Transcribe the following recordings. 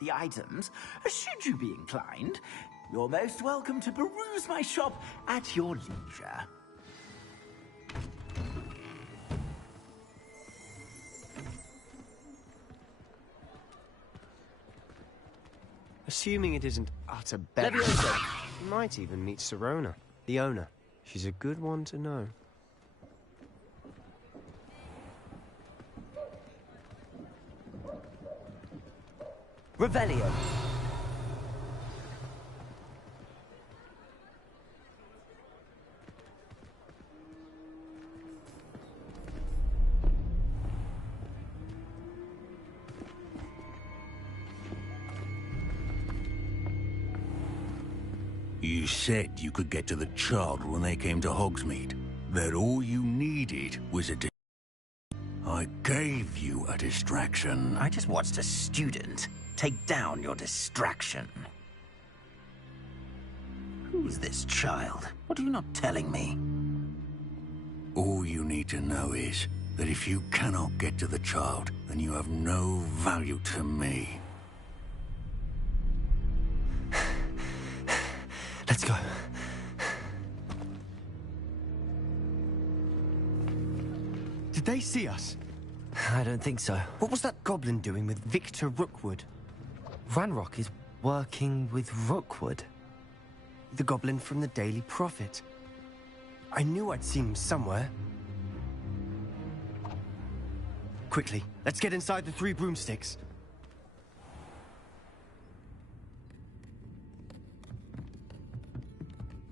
the items, should you be inclined, you're most welcome to peruse my shop at your leisure. Assuming it isn't utter bedlam, you might even meet Sirona, the owner. She's a good one to know. Revelio. You said you could get to the child when they came to Hogsmeade. That all you needed was a I gave you a distraction. I just watched a student take down your distraction. Who's this child? What are you not telling me? All you need to know is that if you cannot get to the child, then you have no value to me. Let's go. Did they see us? I don't think so. What was that goblin doing with Victor Rookwood? Ranrock is working with Rookwood. The goblin from the Daily Prophet. I knew I'd seen him somewhere. Quickly, let's get inside the 3 broomsticks.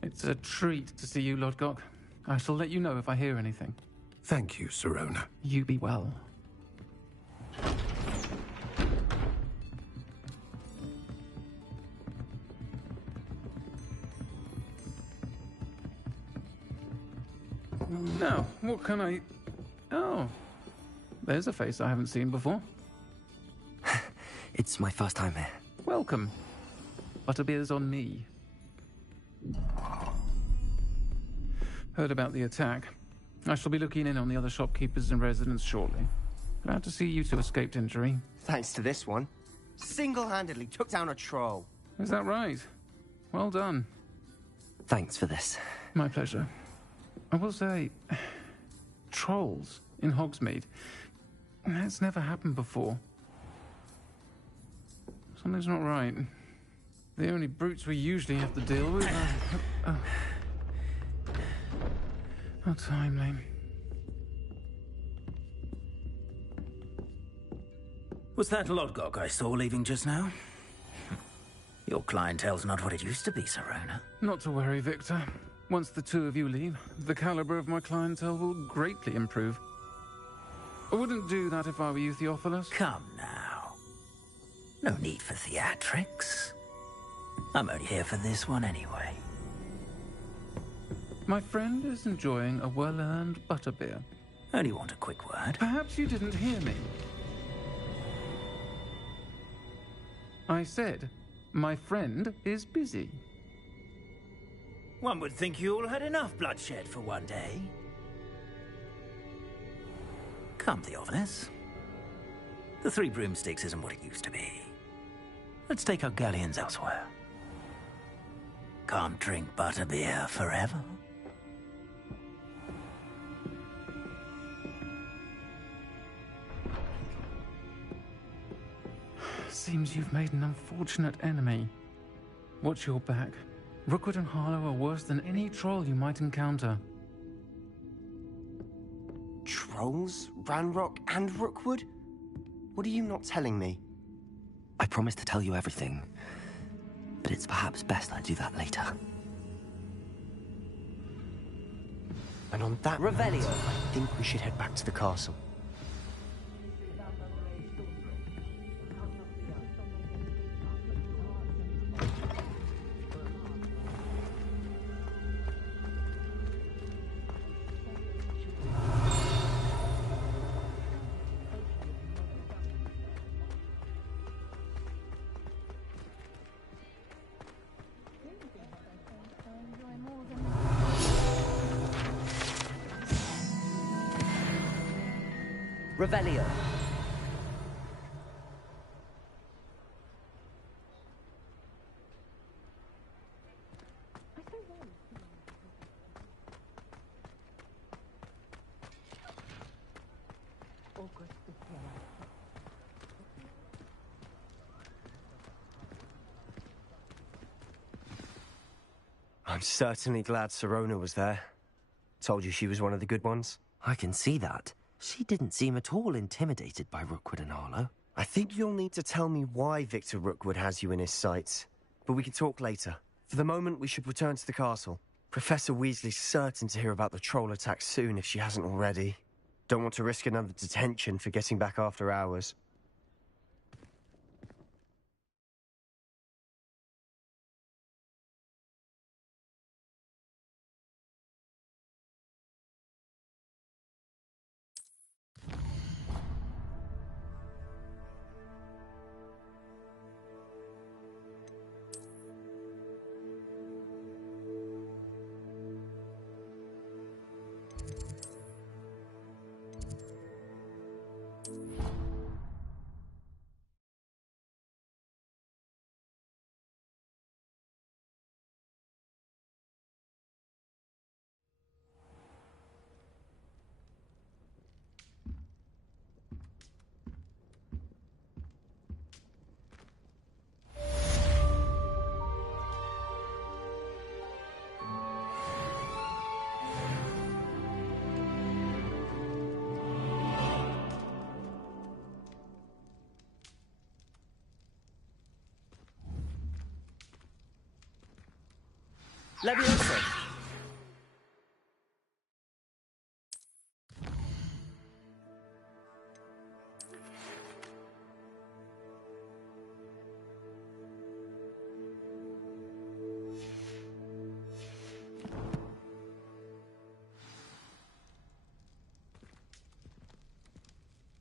It's a treat to see you, Lodgok. I shall let you know if I hear anything. Thank you, Sirona. You be well. Now, what can I... Oh, there's a face I haven't seen before. It's my first time here. Welcome. Butterbeer's on me. Heard about the attack. I shall be looking in on the other shopkeepers and residents shortly. Glad to see you two escaped injury. Thanks to this one. Single-handedly took down a troll. Is that right? Well done. Thanks for this. My pleasure. I will say, trolls in Hogsmeade. That's never happened before. Something's not right. The only brutes we usually have to deal with are... How timely. Was that Lodgok I saw leaving just now? Your clientele's not what it used to be, Sirona. Not to worry, Victor. Once the two of you leave, the caliber of my clientele will greatly improve. I wouldn't do that if I were you, Theophilus. Come now. No need for theatrics. I'm only here for this one anyway. My friend is enjoying a well-earned butterbeer. Only want a quick word. Perhaps you didn't hear me. I said, my friend is busy. One would think you all had enough bloodshed for one day. Come, Theophilus. The 3 broomsticks isn't what it used to be. Let's take our galleons elsewhere. Can't drink butterbeer forever. Seems you've made an unfortunate enemy. Watch your back. Rookwood and Harlow are worse than any troll you might encounter. Trolls? Ranrock and Rookwood? What are you not telling me? I promise to tell you everything, but it's perhaps best I do that later. And on that Revelio. note, I think we should head back to the castle. Revelio. I'm certainly glad Sirona was there. Told you she was one of the good ones. I can see that. She didn't seem at all intimidated by Rookwood and Harlow. I think you'll need to tell me why Victor Rookwood has you in his sights. But we can talk later. For the moment, we should return to the castle. Professor Weasley's certain to hear about the troll attack soon if she hasn't already. Don't want to risk another detention for getting back after hours. Leviosa!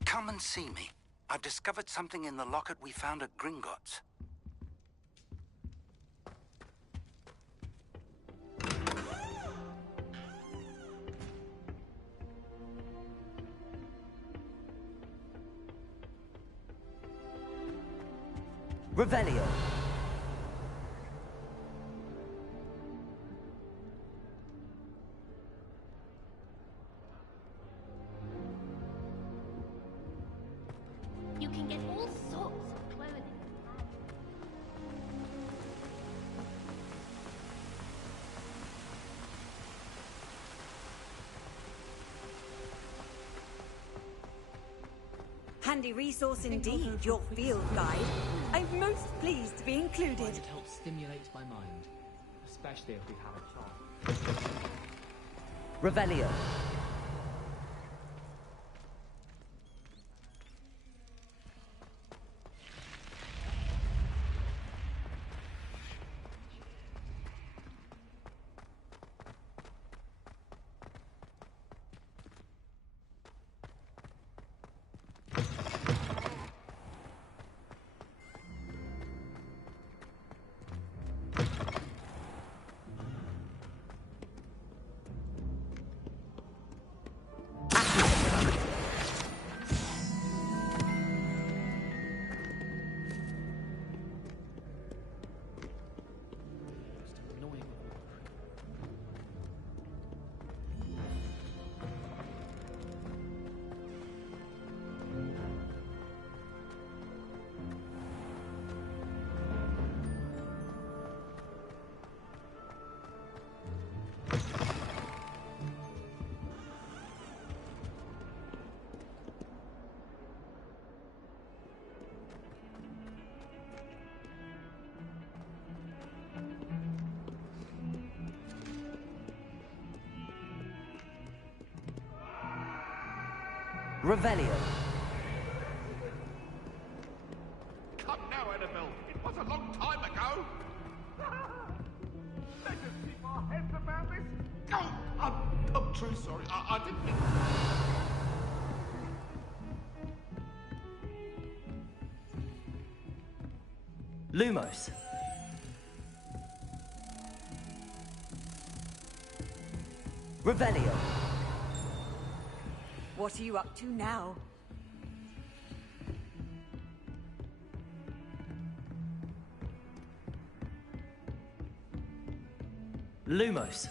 Come and see me. I've discovered something in the locket we found at Gringotts. Revelio. You can get all sorts of clothing. Handy resource indeed, your field guide. I'm most pleased to be included. It helps stimulate my mind, especially if we've had a child. Revelio. Revelio. Come now, Annabelle. It was a long time ago. Let us keep our heads about this. Oh, I'm truly sorry. I didn't mean... Lumos. Revelio. What are you up to now? Lumos.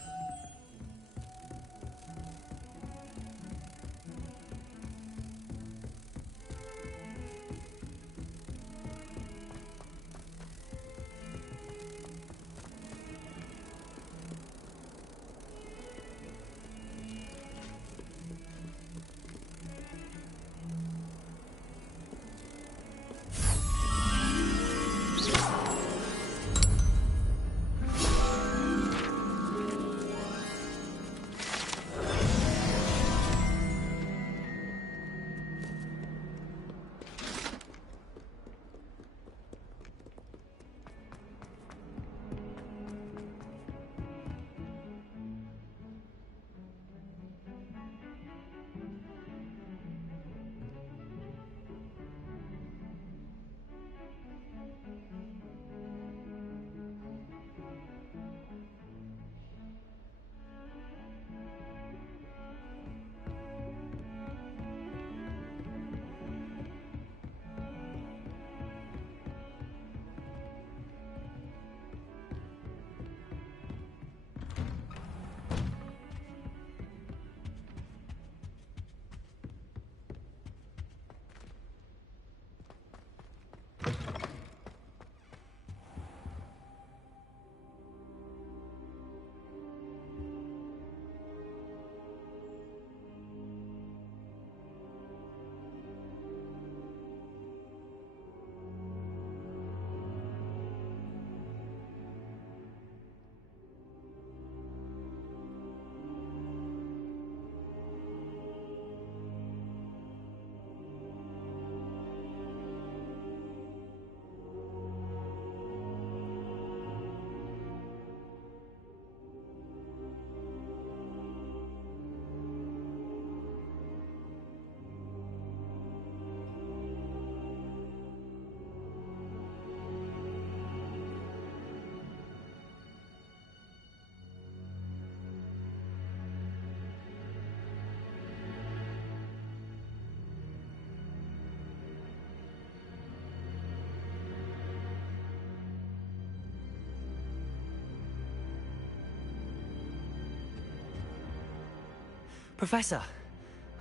Professor,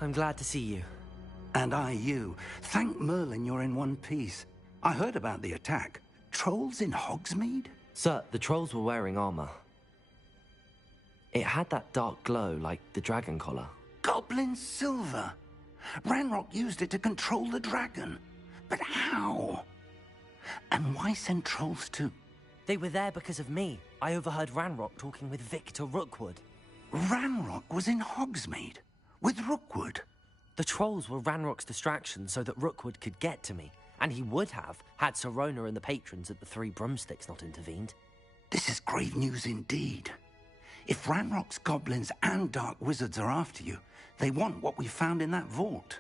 I'm glad to see you. And I you. Thank Merlin you're in one piece. I heard about the attack. Trolls in Hogsmeade? Sir, the trolls were wearing armor. It had that dark glow like the dragon collar. Goblin silver. Ranrock used it to control the dragon. But how? And why send trolls to... They were there because of me. I overheard Ranrock talking with Victor Rookwood. Ranrock was in Hogsmeade? With Rookwood? The trolls were Ranrock's distraction so that Rookwood could get to me. And he would have, had Sirona and the patrons at the Three Broomsticks not intervened. This is grave news indeed. If Ranrock's goblins and dark wizards are after you, they want what we found in that vault.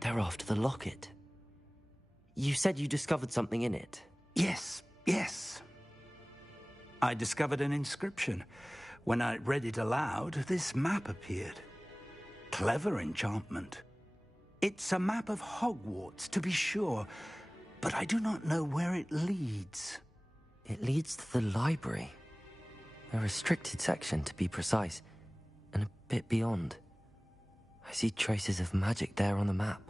They're after the locket. You said you discovered something in it. Yes. I discovered an inscription. When I read it aloud, this map appeared. Clever enchantment. It's a map of Hogwarts, to be sure, but I do not know where it leads. It leads to the library. A restricted section, to be precise, and a bit beyond. I see traces of magic there on the map.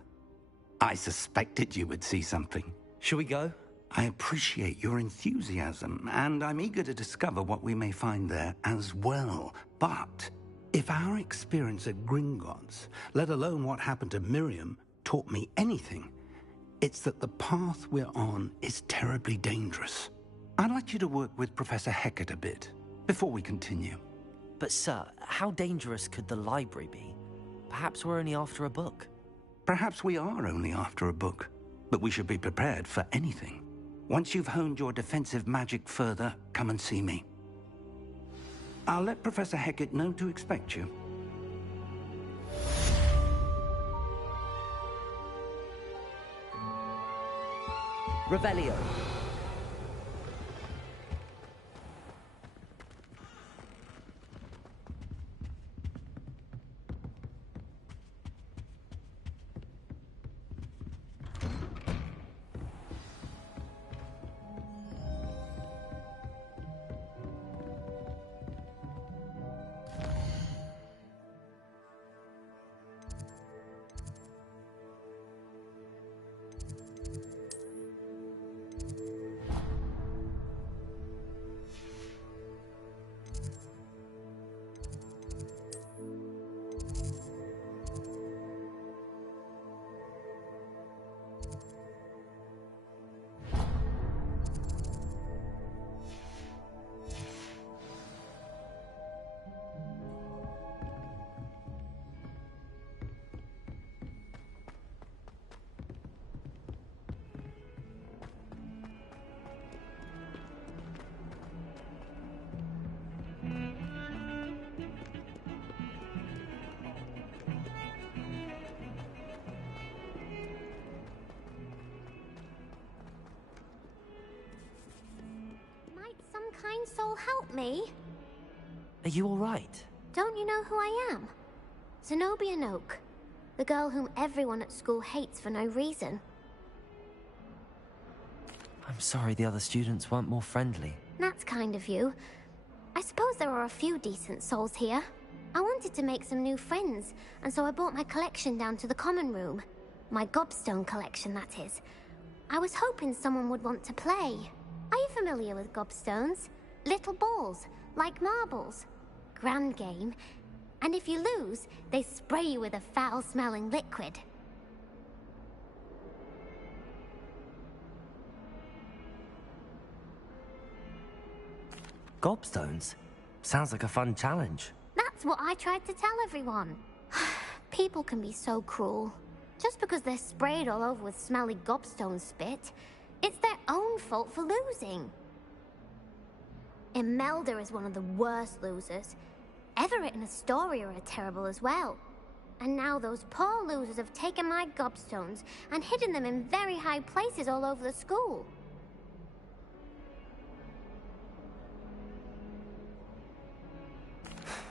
I suspected you would see something. Shall we go? I appreciate your enthusiasm, and I'm eager to discover what we may find there as well. But if our experience at Gringotts, let alone what happened to Miriam, taught me anything, it's that the path we're on is terribly dangerous. I'd like you to work with Professor Hecat a bit before we continue. But sir, how dangerous could the library be? Perhaps we're only after a book. Perhaps we are only after a book, but we should be prepared for anything. Once you've honed your defensive magic further, come and see me. I'll let Professor Hecat know to expect you. Revelio. Kind soul help me? Are you all right? Don't you know who I am? Zenobia Noak, the girl whom everyone at school hates for no reason. I'm sorry the other students weren't more friendly. That's kind of you. I suppose there are a few decent souls here. I wanted to make some new friends, and so I brought my collection down to the common room. My gobstone collection, that is. I was hoping someone would want to play. Are you familiar with gobstones? Little balls, like marbles. Grand game. And if you lose, they spray you with a foul-smelling liquid. Gobstones? Sounds like a fun challenge. That's what I tried to tell everyone. People can be so cruel. Just because they're sprayed all over with smelly gobstone spit, it's their own fault for losing. Imelda is one of the worst losers. Everett and Astoria are terrible as well. And now those poor losers have taken my gobstones and hidden them in very high places all over the school.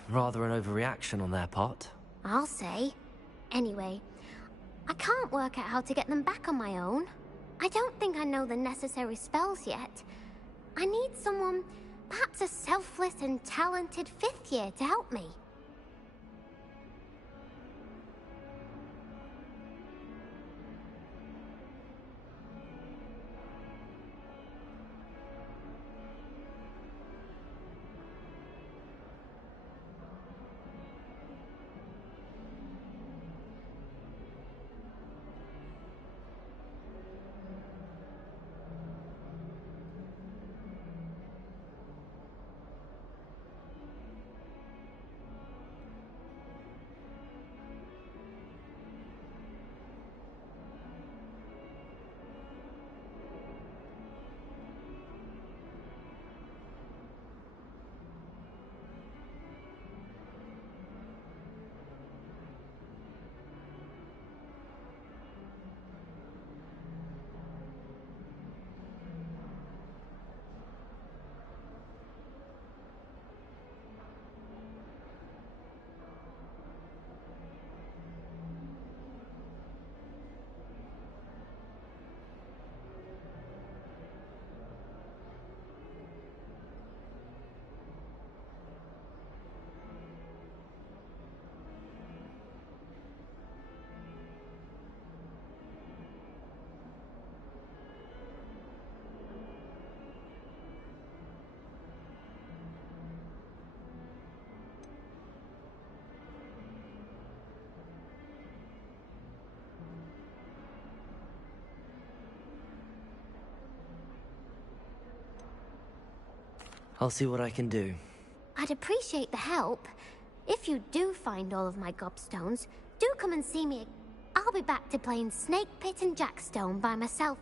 Rather an overreaction on their part. I'll say. Anyway, I can't work out how to get them back on my own. I don't think I know the necessary spells yet. I need someone Perhaps a selfless and talented 5th year to help me. I'll see what I can do. I'd appreciate the help. If you do find all of my gobstones, do come and see me. I'll be back to playing Snake Pit and Jackstone by myself.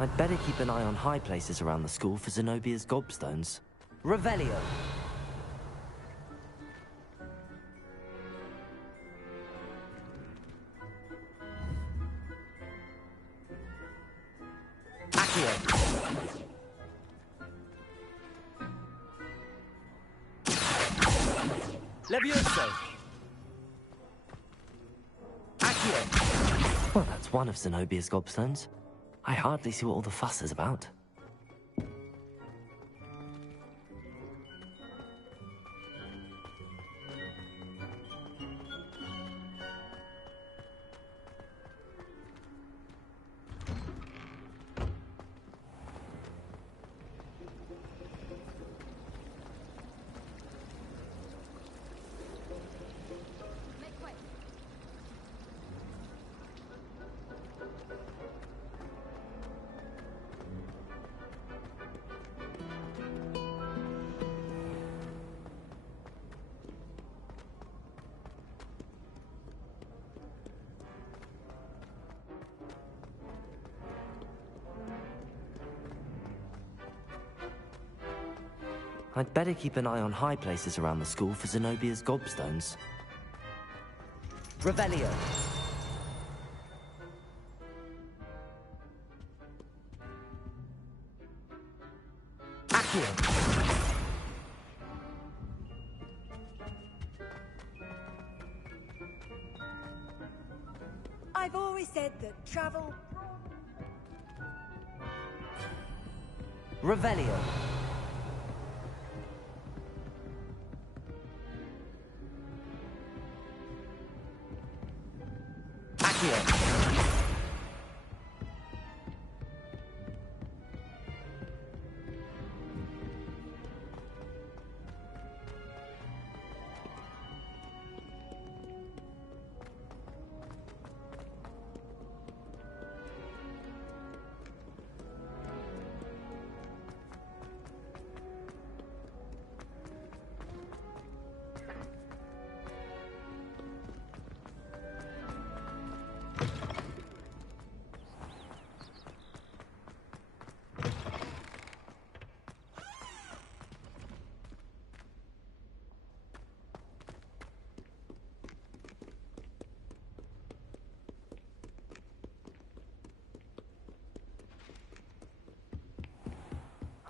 I'd better keep an eye on high places around the school for Zenobia's gobstones. Revelio! Accio! Levioso! Accio! Well, that's one of Zenobia's gobstones. I hardly see what all the fuss is about. I'd better keep an eye on high places around the school for Zenobia's gobstones. Revelio! Accio! I've always said that travel... Revelio!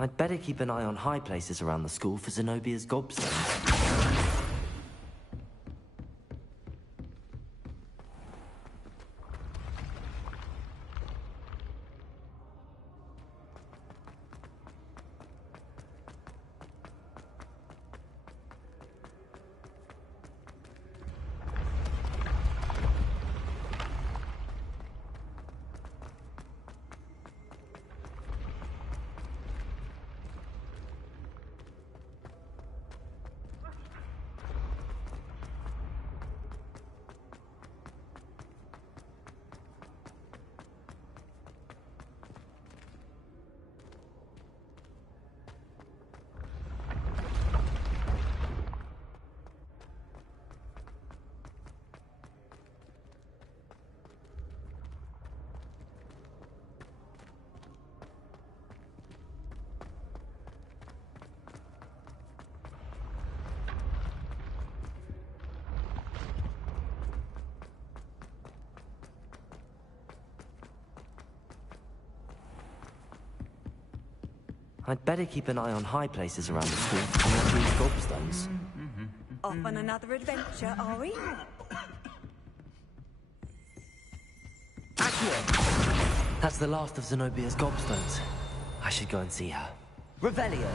I'd better keep an eye on high places around the school for Zenobia's gobstones. I'd better keep an eye on high places around the school for Zenobia's gobstones. Off on another adventure, are we? Accio! That's the last of Zenobia's gobstones. I should go and see her. Revelio!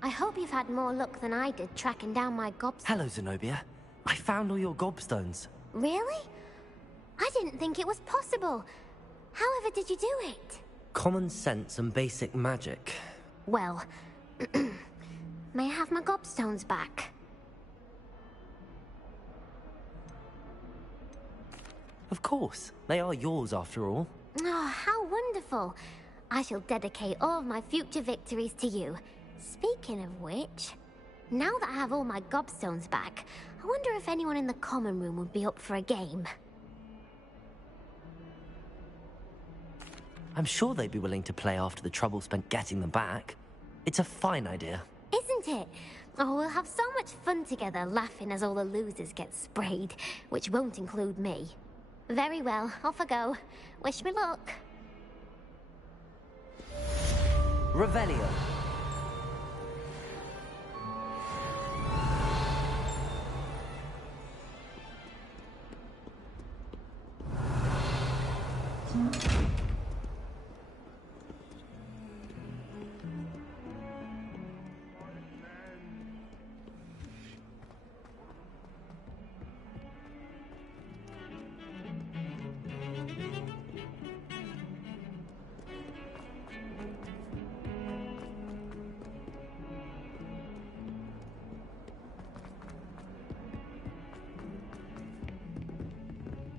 I hope you've had more luck than I did tracking down my gobstones. Hello, Zenobia. I found all your gobstones. Really? I didn't think it was possible. However did you do it? Common sense and basic magic. Well, may I have my gobstones back? Of course. They are yours, after all. Oh, how wonderful. I shall dedicate all of my future victories to you. Speaking of which, now that I have all my gobstones back, I wonder if anyone in the common room would be up for a game. I'm sure they'd be willing to play after the trouble spent getting them back. It's a fine idea. Isn't it? Oh, we'll have so much fun together laughing as all the losers get sprayed, which won't include me. Very well, off I go. Wish me luck. Revelio.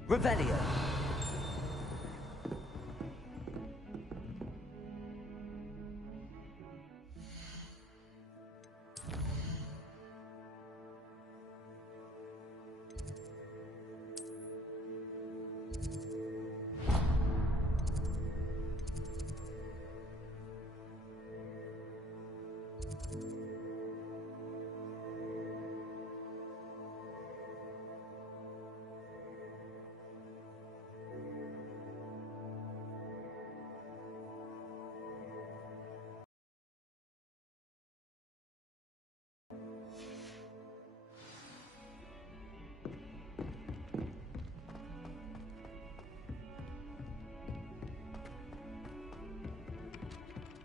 Revelio.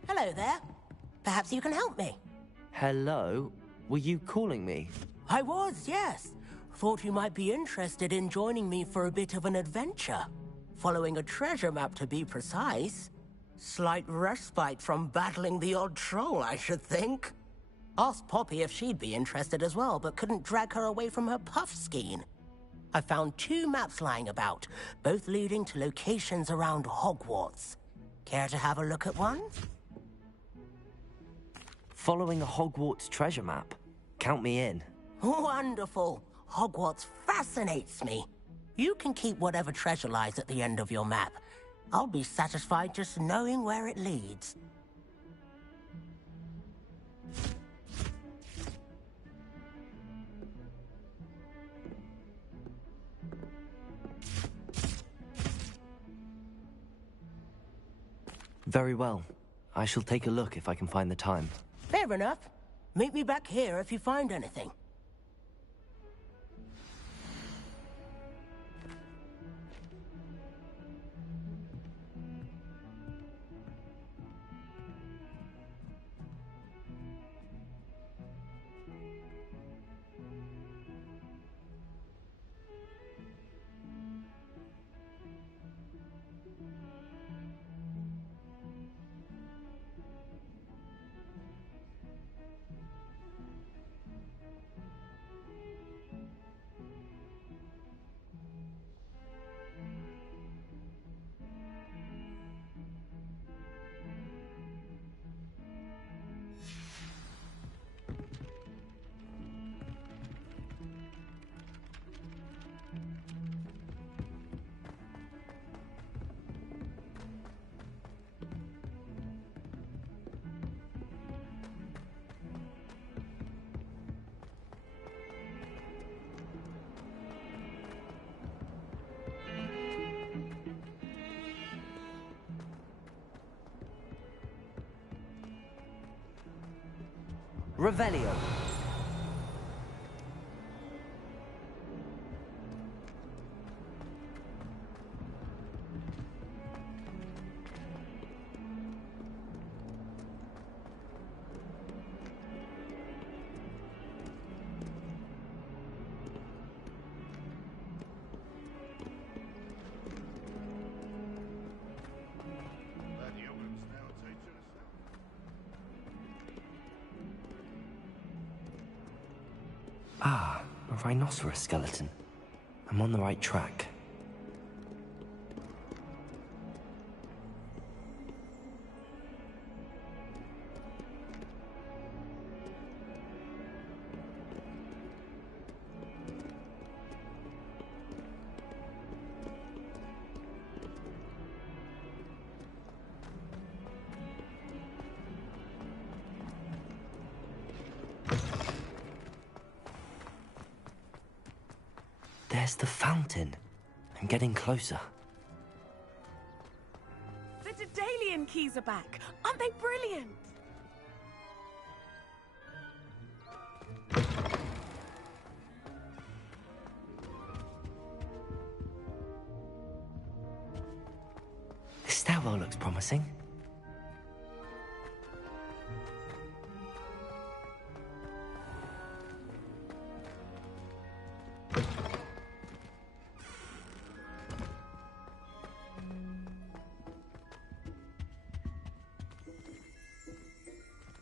Hello there. Perhaps you can help me. Hello? Were you calling me? I was, yes. Thought you might be interested in joining me for a bit of an adventure. Following a treasure map, to be precise. Slight respite from battling the odd troll, I should think. Asked Poppy if she'd be interested as well, but couldn't drag her away from her puff skein. I found 2 maps lying about, both leading to locations around Hogwarts. Care to have a look at one? Following a Hogwarts treasure map. Count me in. Wonderful. Hogwarts fascinates me. You can keep whatever treasure lies at the end of your map. I'll be satisfied just knowing where it leads. Very well. I shall take a look if I can find the time. Fair enough. Meet me back here if you find anything. Revelio. Ah, a rhinoceros skeleton. I'm on the right track. There's the fountain. I'm I'm getting closer. The Daedalian keys are back. Aren't they brilliant? This stairwell looks promising.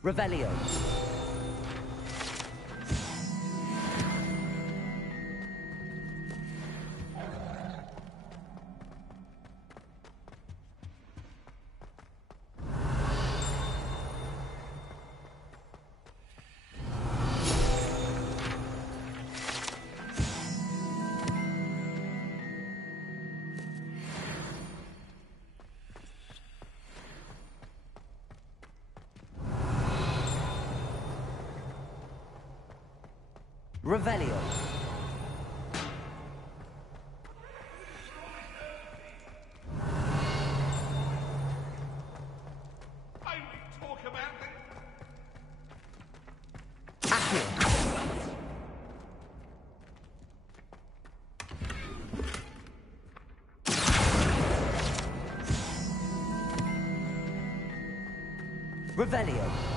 Revelio. Revelio. I will talk about it. Revelio.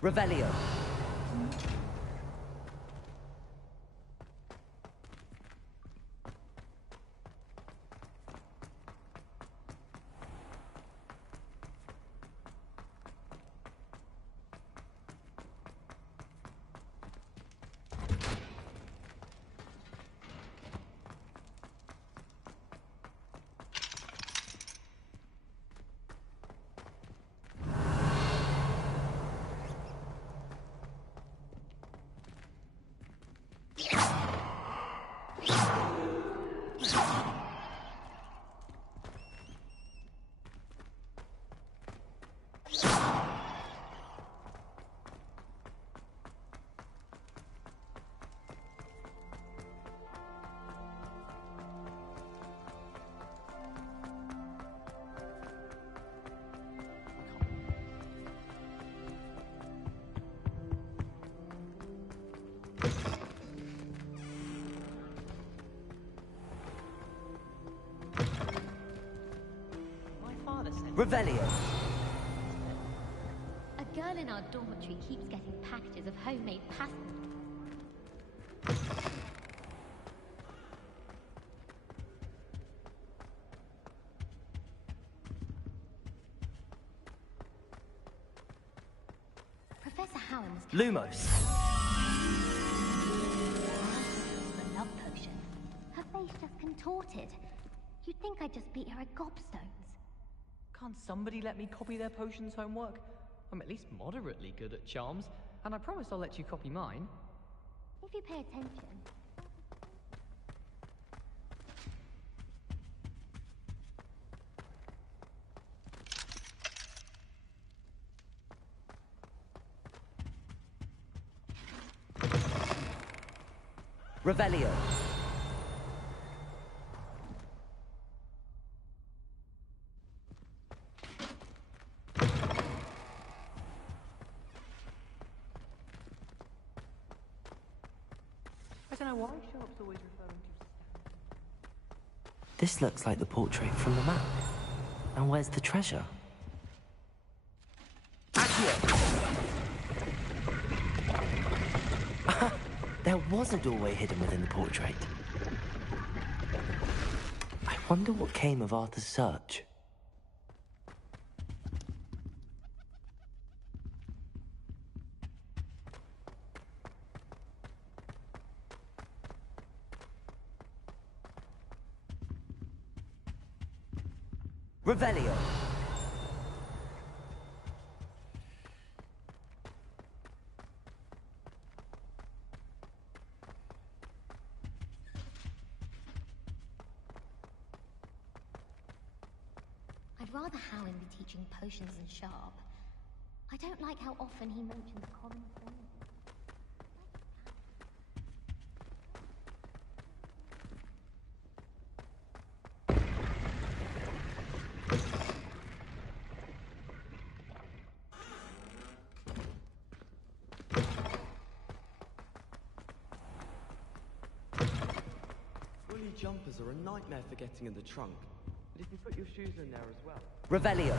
Revelio. Revelio. A girl in our dormitory keeps getting packages of homemade pasta. Professor Howard's Lumos. the love potion. Her face just contorted. You'd think I just beat her at gobstones. Can't somebody let me copy their potions homework? I'm at least moderately good at charms, and I promise I'll let you copy mine. If you pay attention. Revelio. I don't know why Sharp's always referring to... This looks like the portrait from the map. And where's the treasure? There was a doorway hidden within the portrait. I wonder what came of Arthur's search. Revelio. I'd rather Howin be teaching potions than Sharp. I don't like how often he mentions common things. Woolly jumpers are a nightmare for getting in the trunk. But if you put your shoes in there as well. Revelio.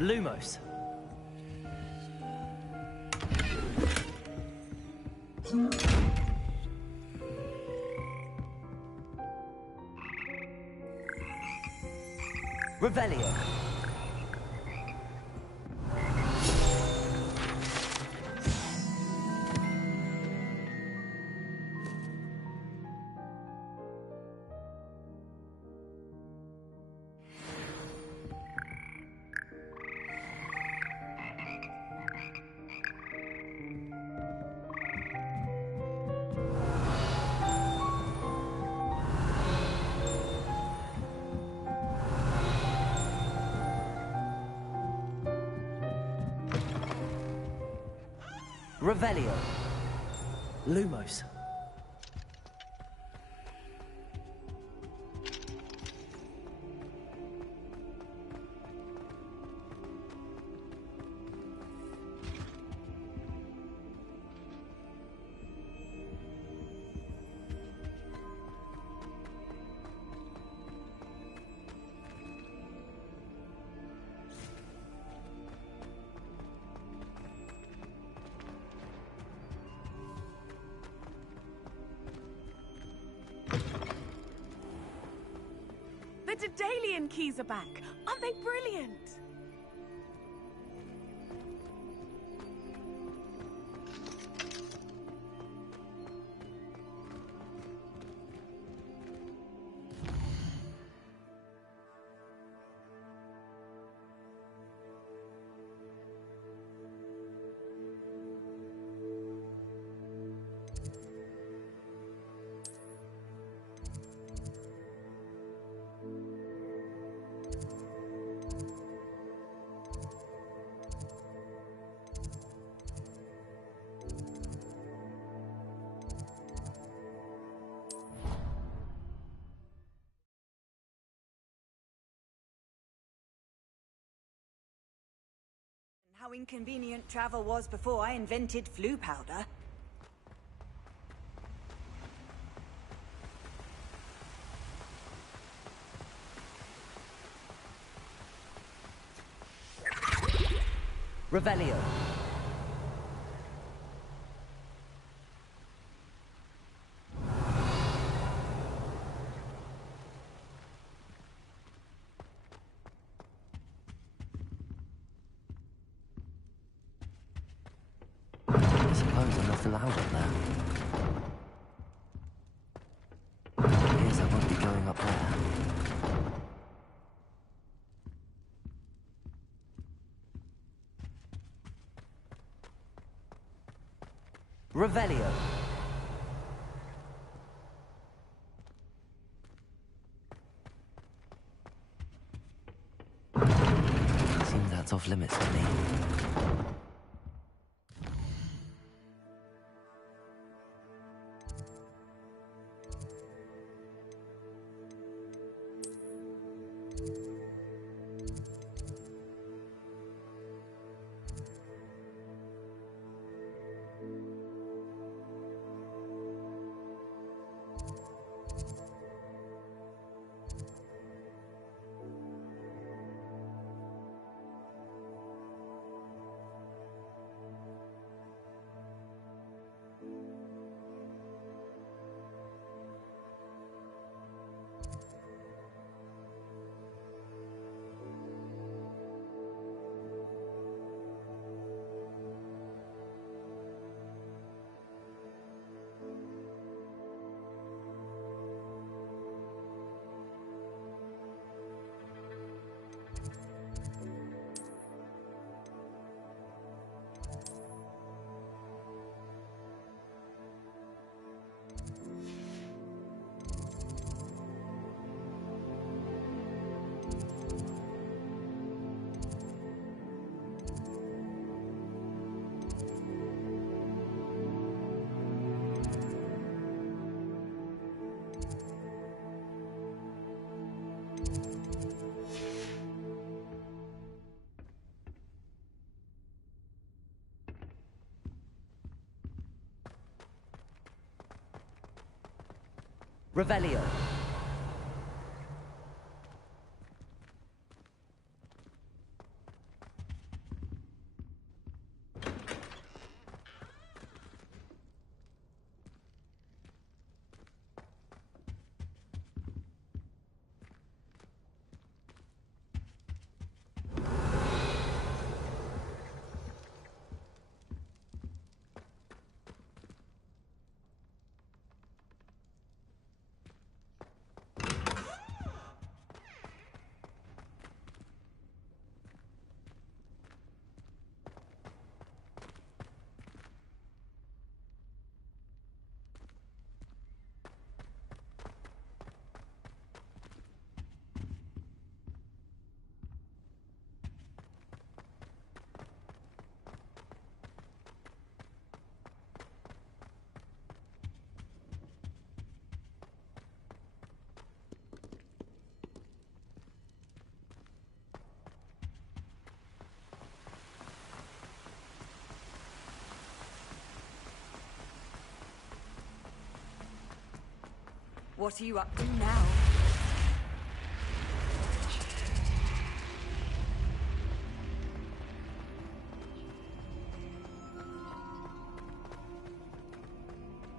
Lumos. Revelio. Revelio. Lumos. The Daedalian keys are back. Aren't they brilliant? How inconvenient travel was before I invented flu powder. Revelio. I suppose I'm not allowed up there. Appears I won't be going up there. Revelio. Seems that's off limits for me. Revelio. What are you up to now?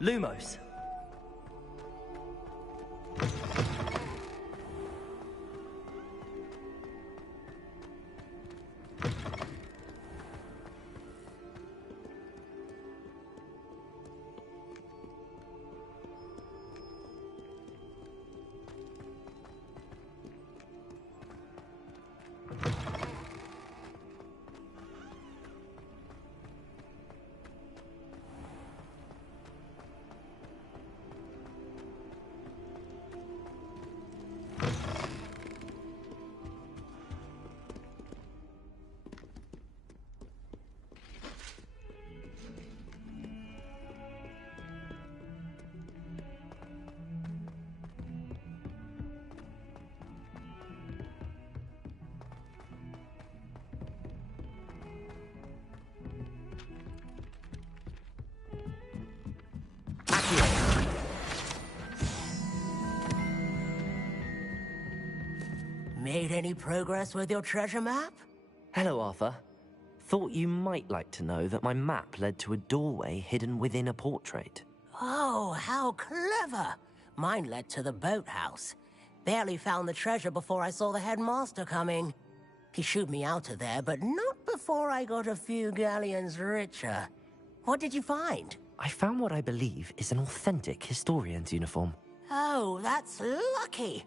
Lumos. Made any progress with your treasure map? Hello, Arthur. Thought you might like to know that my map led to a doorway hidden within a portrait. Oh, how clever! Mine led to the boathouse. Barely found the treasure before I saw the headmaster coming. He shooed me out of there, but not before I got a few galleons richer. What did you find? I found what I believe is an authentic historian's uniform. Oh, that's lucky.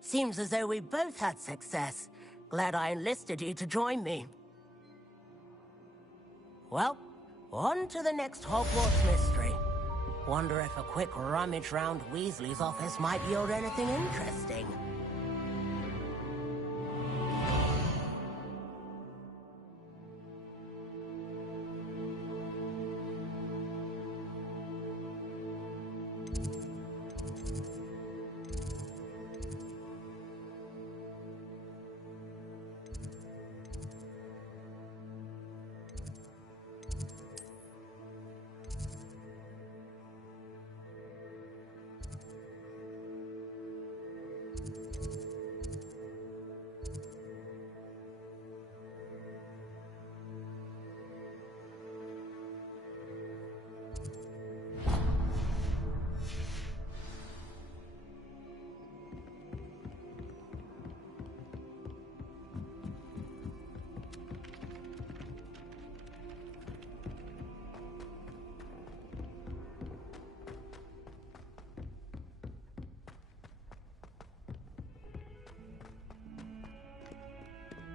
Seems as though we both had success. Glad I enlisted you to join me. Well, on to the next Hogwarts mystery. Wonder if a quick rummage round Weasley's office might yield anything interesting.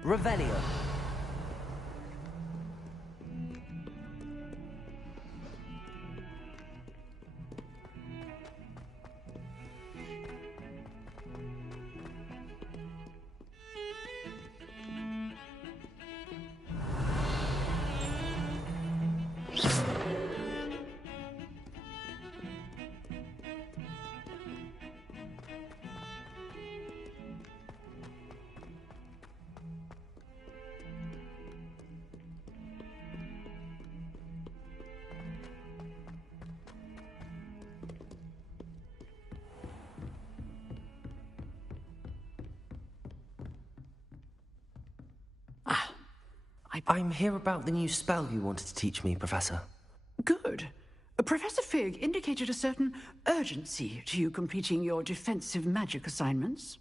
Revelio. I'm here about the new spell you wanted to teach me, Professor. Good. Professor Fig indicated a certain urgency to you completing your defensive magic assignments.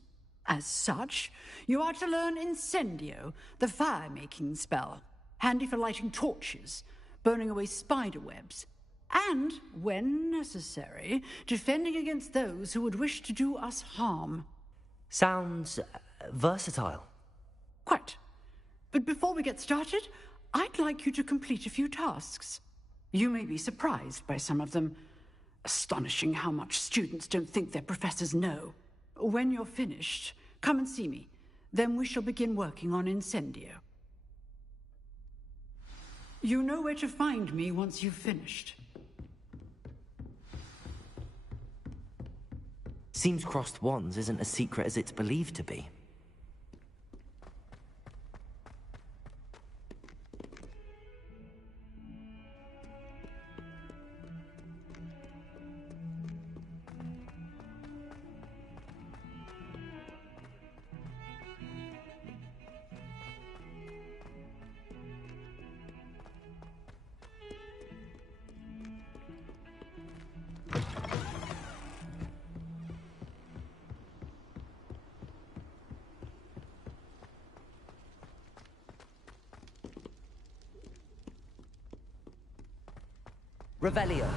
As such, you are to learn Incendio, the fire-making spell, handy for lighting torches, burning away spider webs, and, when necessary, defending against those who would wish to do us harm. Sounds versatile. Quite. But before we get started, I'd like you to complete a few tasks. You may be surprised by some of them. Astonishing how much students don't think their professors know. When you're finished, come and see me. Then we shall begin working on Incendio. You know where to find me once you've finished. Seems crossed wands isn't as secret as it's believed to be. Revelio.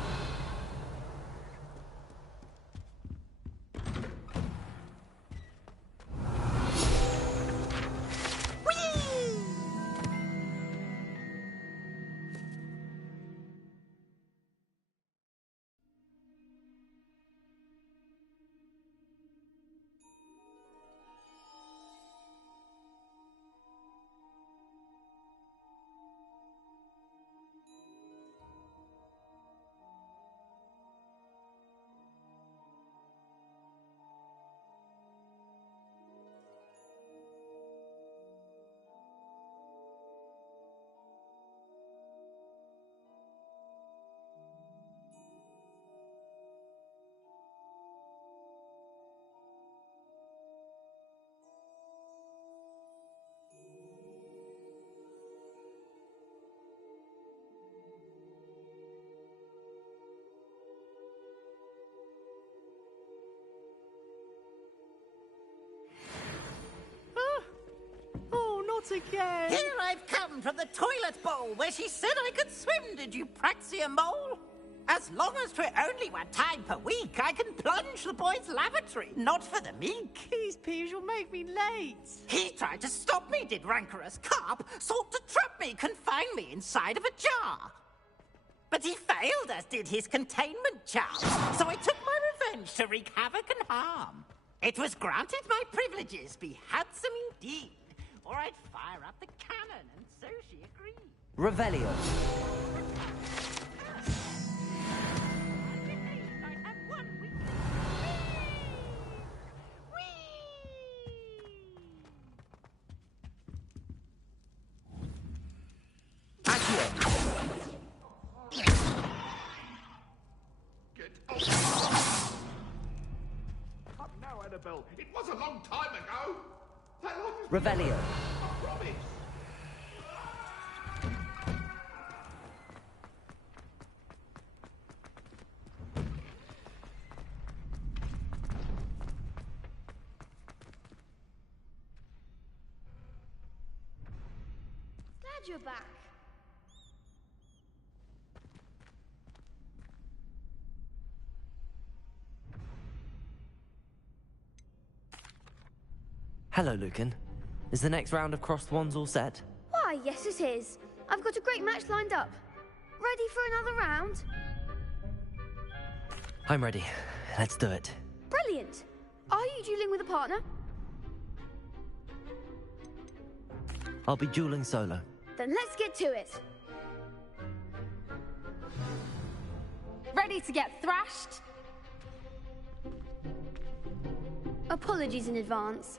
Again. Here I've come from the toilet bowl where she said I could swim, did you praxia mole? As long as 'twere only 1 time per week, I can plunge the boy's lavatory, not for the meek. These peas will make me late. He tried to stop me, did rancorous carp, sought to trap me, confine me inside of a jar. But he failed, as did his containment charm, so I took my revenge to wreak havoc and harm. It was granted my privileges be handsome indeed, or I'd fire up the cannon, and so she agreed. Revelio. Come now, Annabelle. It was a long time ago. That life is Revelio. I promise. Glad you're back. Hello, Lucan. Is the next round of crossed wands all set? Why, yes it is. I've got a great match lined up. Ready for another round? I'm ready. Let's do it. Brilliant. Are you dueling with a partner? I'll be dueling solo. Then let's get to it. Ready to get thrashed? Apologies in advance.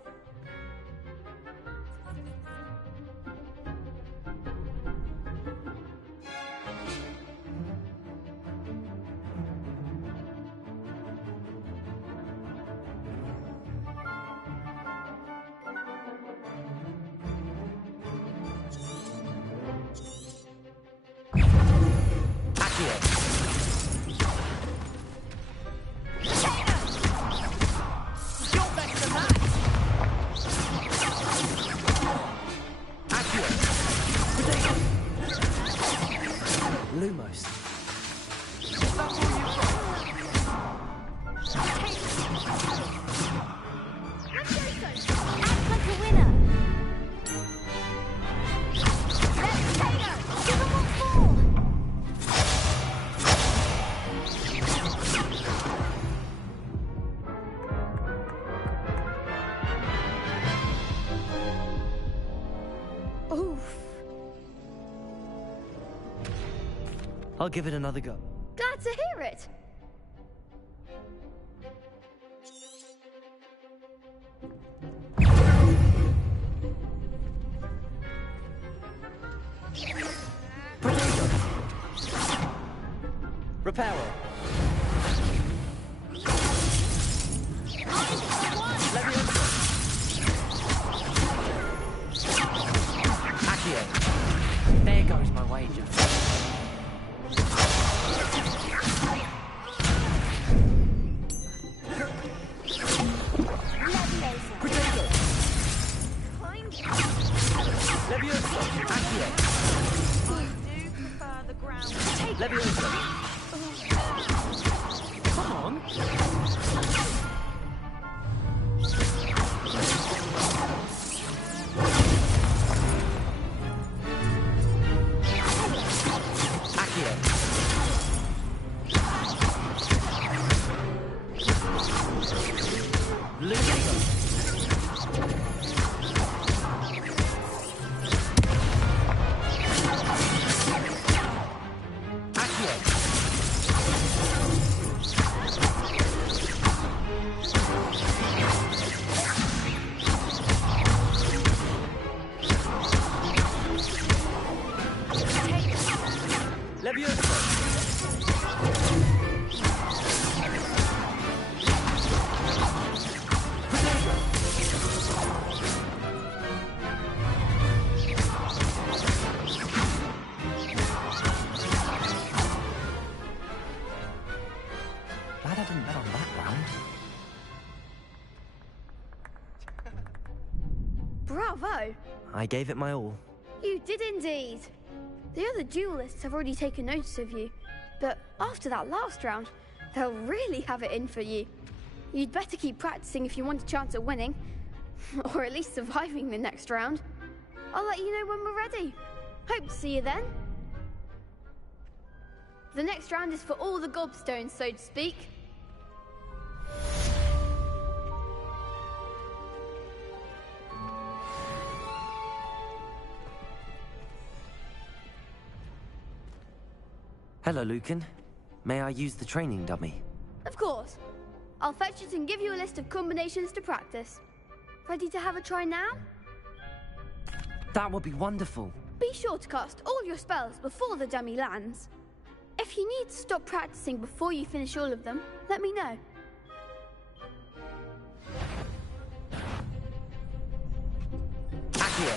Oof. I'll give it another go. Glad to hear it. Reparo. Accio. There goes my wager. Levioso. Accio. I do prefer the ground. Levioso. Come on. Glad I didn't bet on that round. Bravo! I gave it my all. You did indeed. The other duelists have already taken notice of you, but after that last round, they'll really have it in for you. You'd better keep practicing if you want a chance at winning, or at least surviving the next round. I'll let you know when we're ready. Hope to see you then. The next round is for all the gobstones, so to speak. Hello, Lucan. May I use the training dummy? Of course. I'll fetch it and give you a list of combinations to practice. Ready to have a try now? That would be wonderful. Be sure to cast all your spells before the dummy lands. If you need to stop practicing before you finish all of them, let me know. Accio.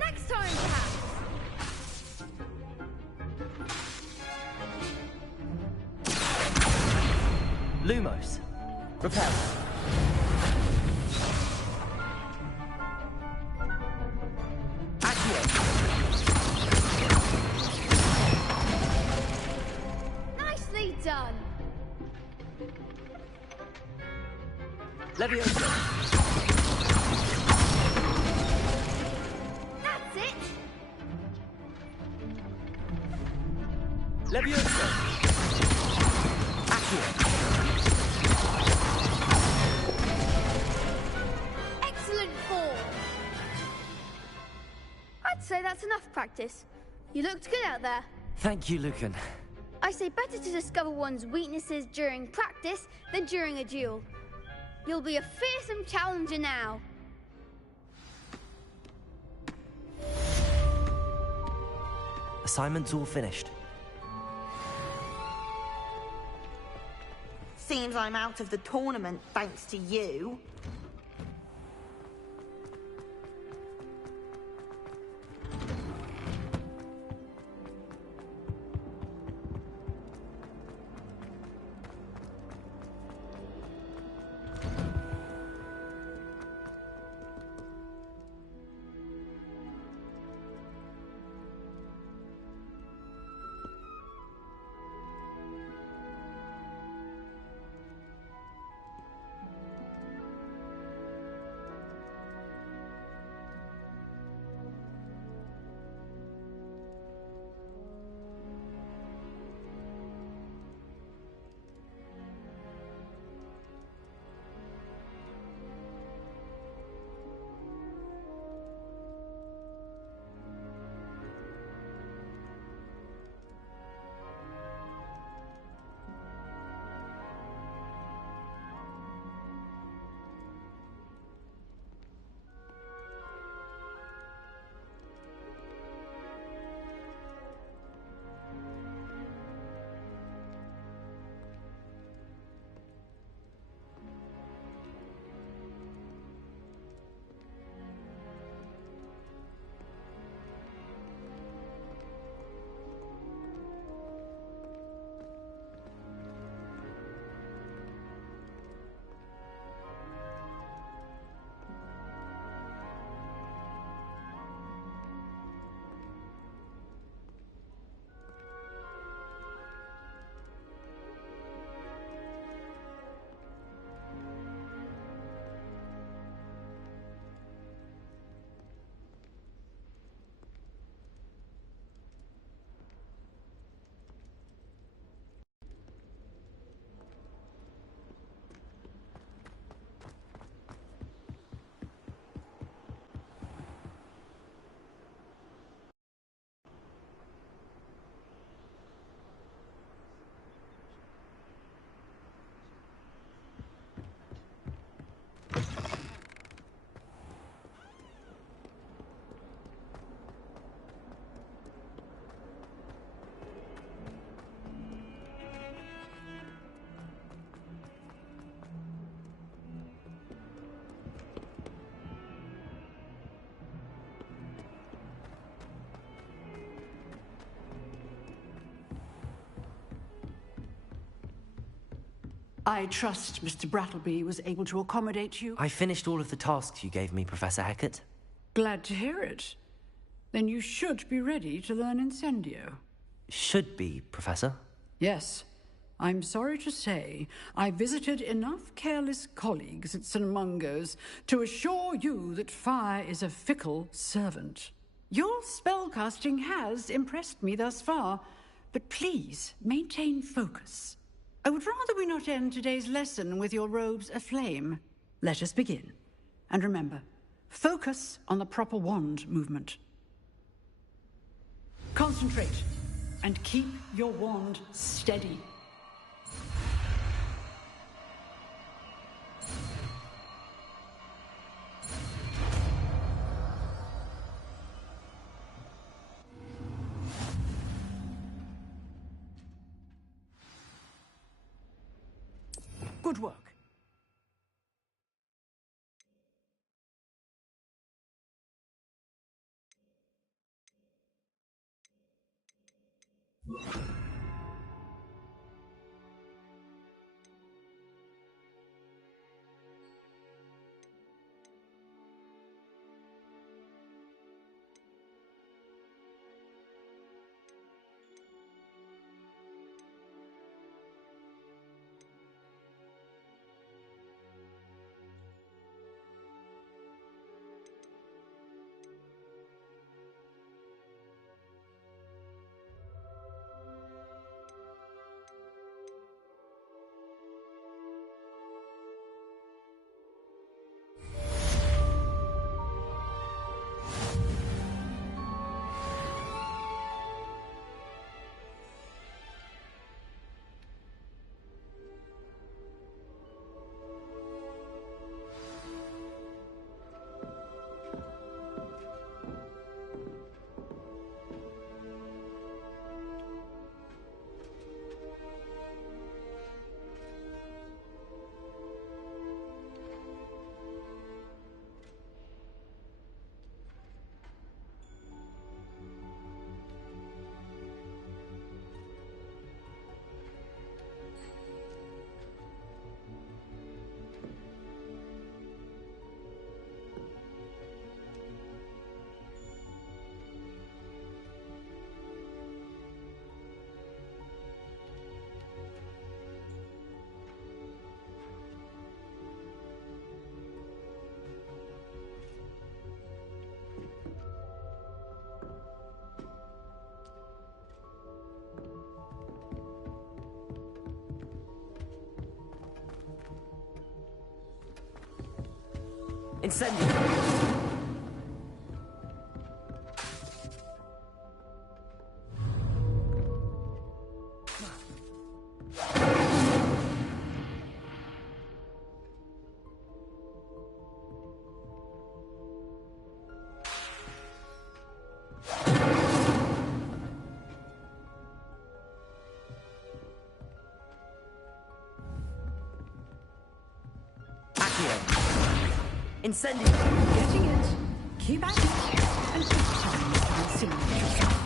Next time, perhaps. Lumos. Repel. Nicely done. Levioso. That's it. Levioso. Accio. Excellent form. I'd say that's enough practice. You looked good out there. Thank you, Lucan. I say better to discover one's weaknesses during practice than during a duel. You'll be a fearsome challenger now. Assignment's all finished. Seems I'm out of the tournament thanks to you. I trust Mr. Brattleby was able to accommodate you. I finished all of the tasks you gave me, Professor Hecat. Glad to hear it. Then you should be ready to learn Incendio. Should be, Professor. Yes. I'm sorry to say, I visited enough careless colleagues at St. Mungo's to assure you that fire is a fickle servant. Your spellcasting has impressed me thus far, but please maintain focus. I would rather we not end today's lesson with your robes aflame. Let us begin. And remember, focus on the proper wand movement. Concentrate, and keep your wand steady. Good work. Incendio! Incendio! Getting it. Keep at it. And this time you can simulate yourself.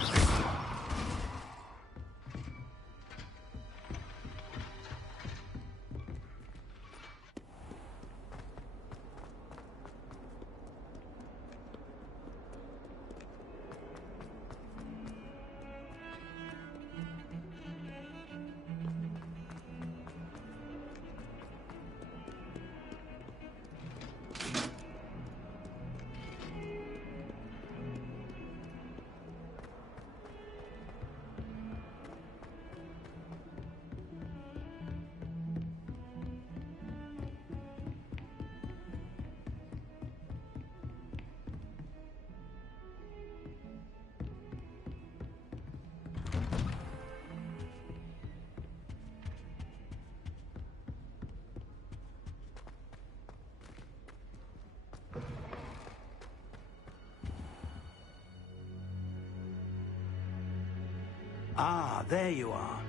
Ah, there you are.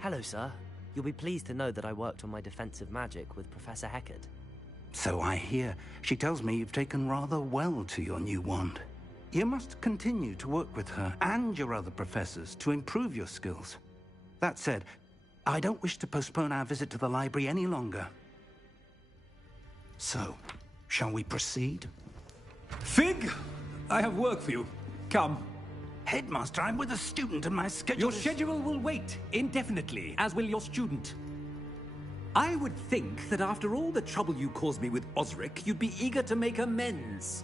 Hello, sir. You'll be pleased to know that I worked on my defensive magic with Professor Hecat. So I hear. She tells me you've taken rather well to your new wand. You must continue to work with her and your other professors to improve your skills. That said, I don't wish to postpone our visit to the library any longer. So, shall we proceed? Fig! I have work for you. Come. Headmaster, I'm with a student and my schedule Your schedule will wait indefinitely, as will your student. I would think that after all the trouble you caused me with Osric, you'd be eager to make amends.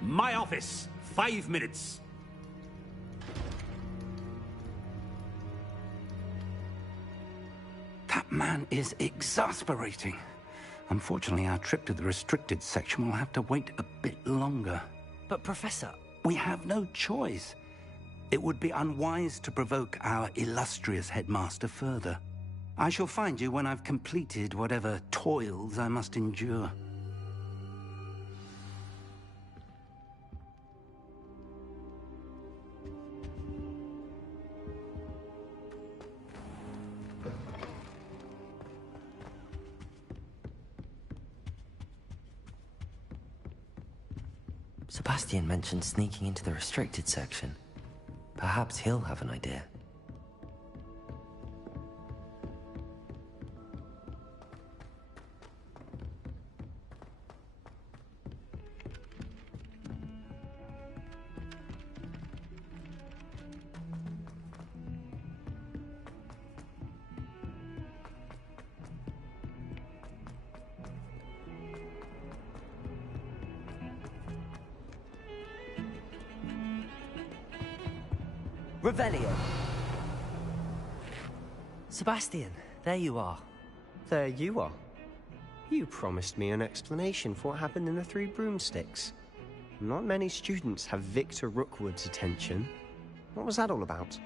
My office, 5 minutes. That man is exasperating. Unfortunately, our trip to the restricted section will have to wait a bit longer. But, Professor... We have no choice. It would be unwise to provoke our illustrious headmaster further. I shall find you when I've completed whatever toils I must endure. Sebastian mentioned sneaking into the restricted section. Perhaps he'll have an idea. Revelio. Sebastian, there you are. There you are. You promised me an explanation for what happened in the Three Broomsticks. Not many students have Victor Rookwood's attention. What was that all about?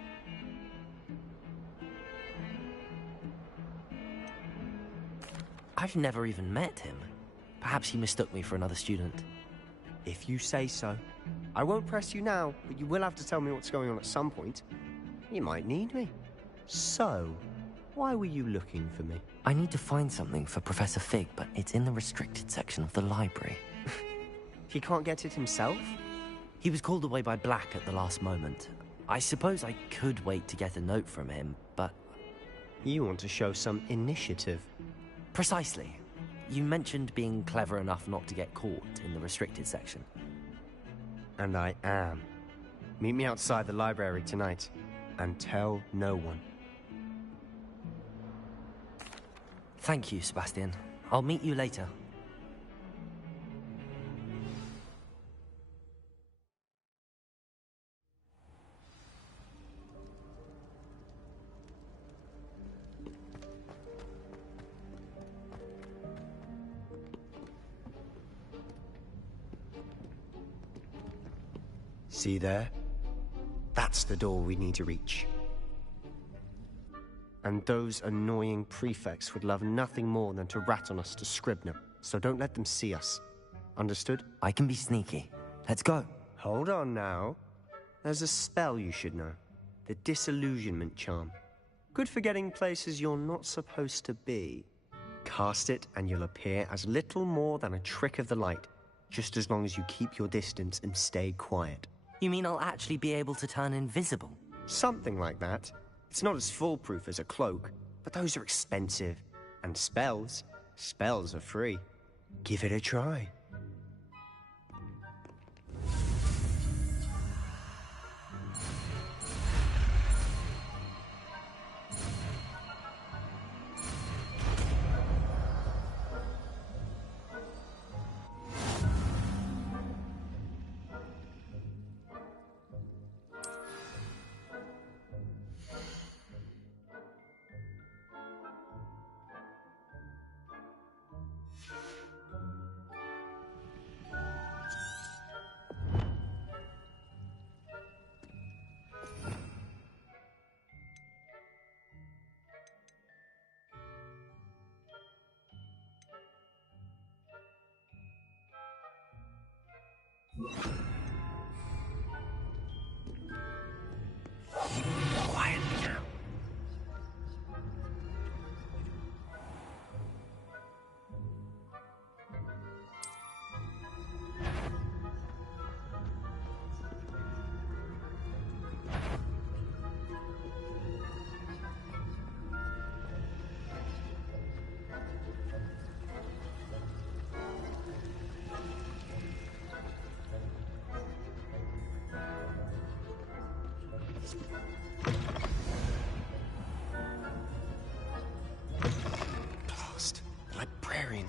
I've never even met him. Perhaps he mistook me for another student. If you say so. I won't press you now, but you will have to tell me what's going on at some point. You might need me. So, why were you looking for me? I need to find something for Professor Fig, but it's in the restricted section of the library. He can't get it himself? He was called away by Black at the last moment. I suppose I could wait to get a note from him, but... You want to show some initiative. Precisely. You mentioned being clever enough not to get caught in the restricted section. And I am. Meet me outside the library tonight, and tell no one. Thank you, Sebastian. I'll meet you later. See there? That's the door we need to reach. And those annoying prefects would love nothing more than to rat on us to Scribner, so don't let them see us. Understood? I can be sneaky. Let's go. Hold on now. There's a spell you should know. The Disillusionment Charm. Good for getting places you're not supposed to be. Cast it and you'll appear as little more than a trick of the light, just as long as you keep your distance and stay quiet. You mean I'll actually be able to turn invisible? Something like that. It's not as foolproof as a cloak, but those are expensive. And spells are free. Give it a try.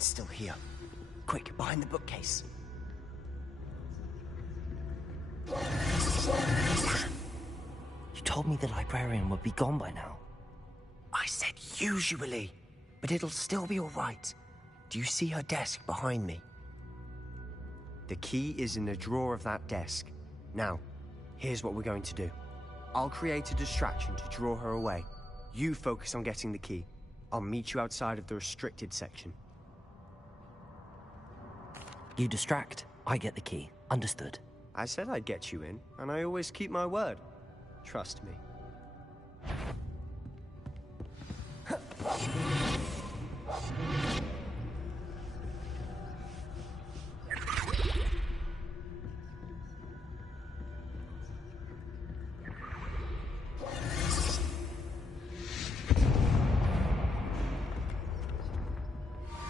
Someone's still here. Quick, behind the bookcase. You told me the librarian would be gone by now. I said usually, but it'll still be all right. Do you see her desk behind me? The key is in the drawer of that desk. Now, here's what we're going to do. I'll create a distraction to draw her away. You focus on getting the key. I'll meet you outside of the restricted section. You distract, I get the key. Understood. I said I'd get you in, and I always keep my word. Trust me.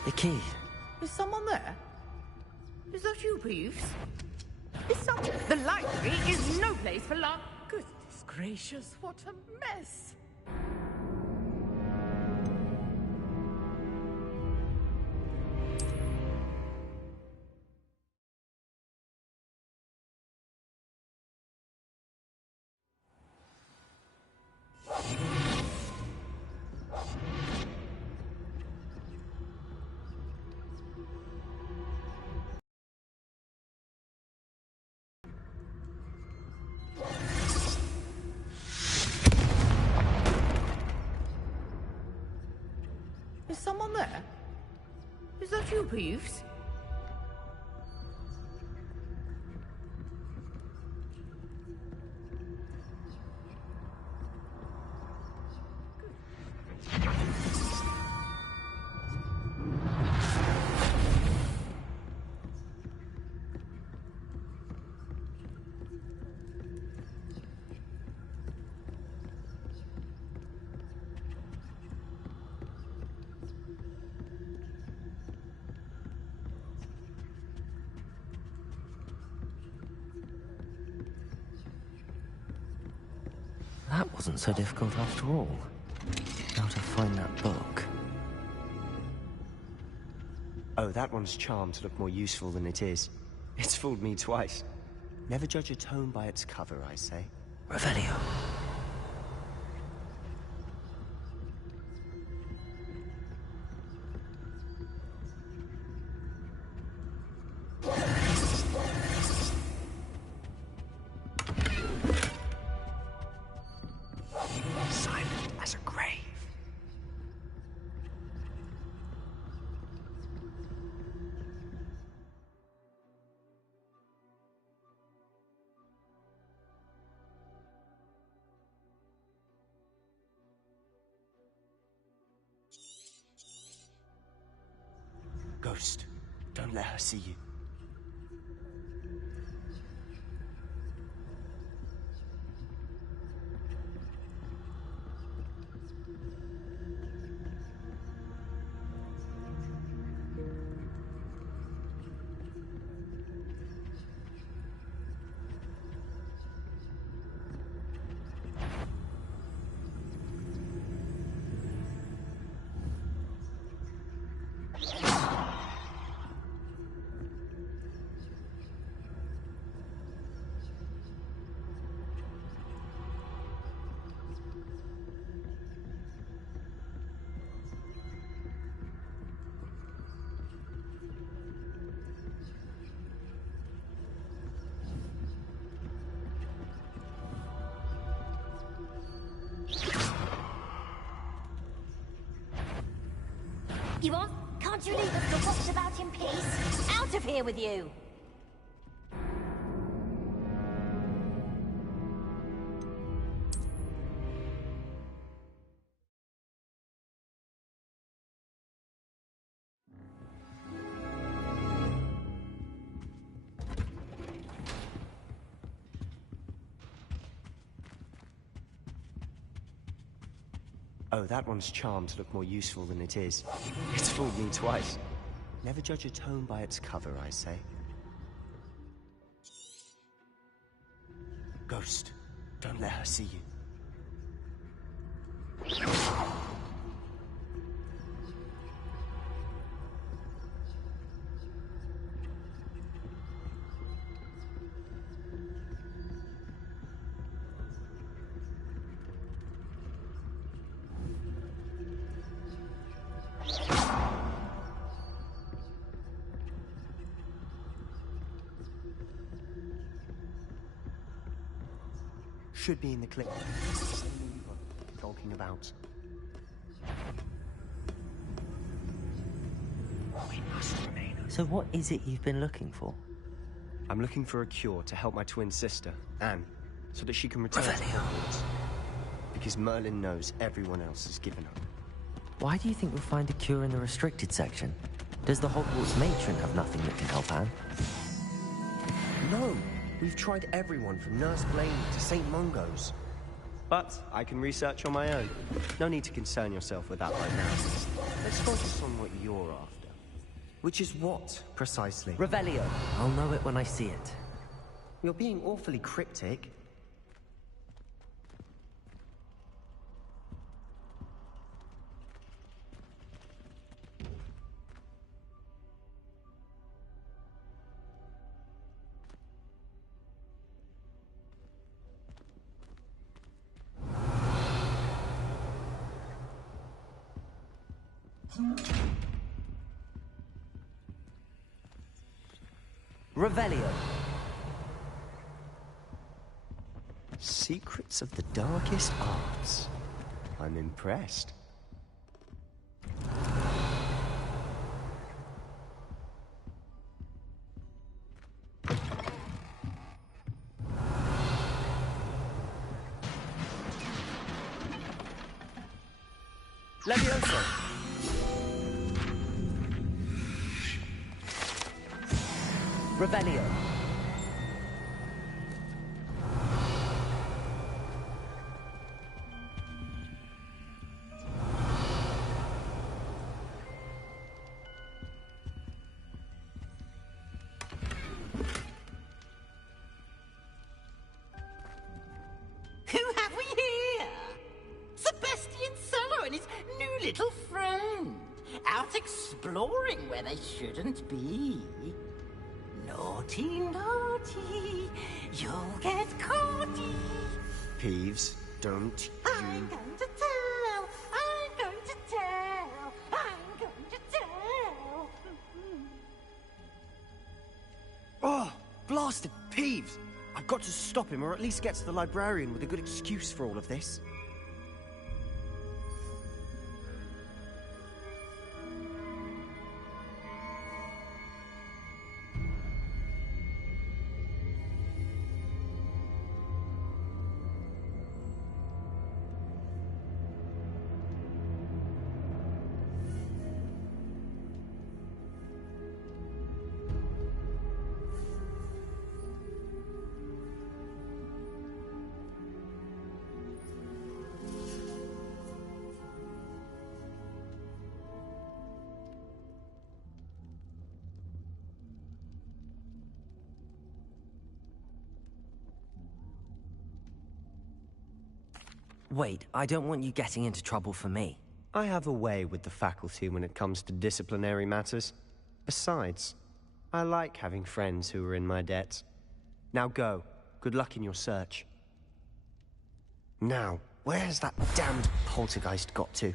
The key. Is someone there? Is that you, Peeves? The library is no place for love. Goodness gracious, what a mess! Is someone there? Is that you, Peeves? That wasn't so difficult after all. Now to find that book. Oh, that one's charmed to look more useful than it is. It's fooled me twice. Never judge a tome by its cover, I say. Revelio. Silent as a grave. Ghost, don't let her see you. You want? Can't you leave us to watch about in peace? Out of here with you! Oh, that one's charmed to look more useful than it is. It's fooled me twice. Never judge a tome by its cover, I say. Ghost, don't let her see you. Should be in the clip. Talking about. So what is it you've been looking for? I'm looking for a cure to help my twin sister, Anne, so that she can return to Hogwarts. Because Merlin knows everyone else has given up. Why do you think we'll find a cure in the restricted section? Does the Hogwarts matron have nothing that can help Anne? No! We've tried everyone from Nurse Blaney to St. Mungo's. But I can research on my own. No need to concern yourself with that right now. Let's focus on what you're after. Which is what, precisely? Revelio. I'll know it when I see it. You're being awfully cryptic. Revelio. Secrets of the darkest arts. I'm impressed. Levioso. Revelio. Who have we here? Sebastian Cello and his new little friend. Out exploring where they shouldn't be. Naughty, naughty, you'll get caughty. Peeves, don't I'm going to tell, I'm going to tell, I'm going to tell. Oh, blasted Peeves! I've got to stop him, or at least get to the librarian with a good excuse for all of this. Wait, I don't want you getting into trouble for me. I have a way with the faculty when it comes to disciplinary matters. Besides, I like having friends who are in my debt. Now go. Good luck in your search. Now, where has that damned poltergeist got to?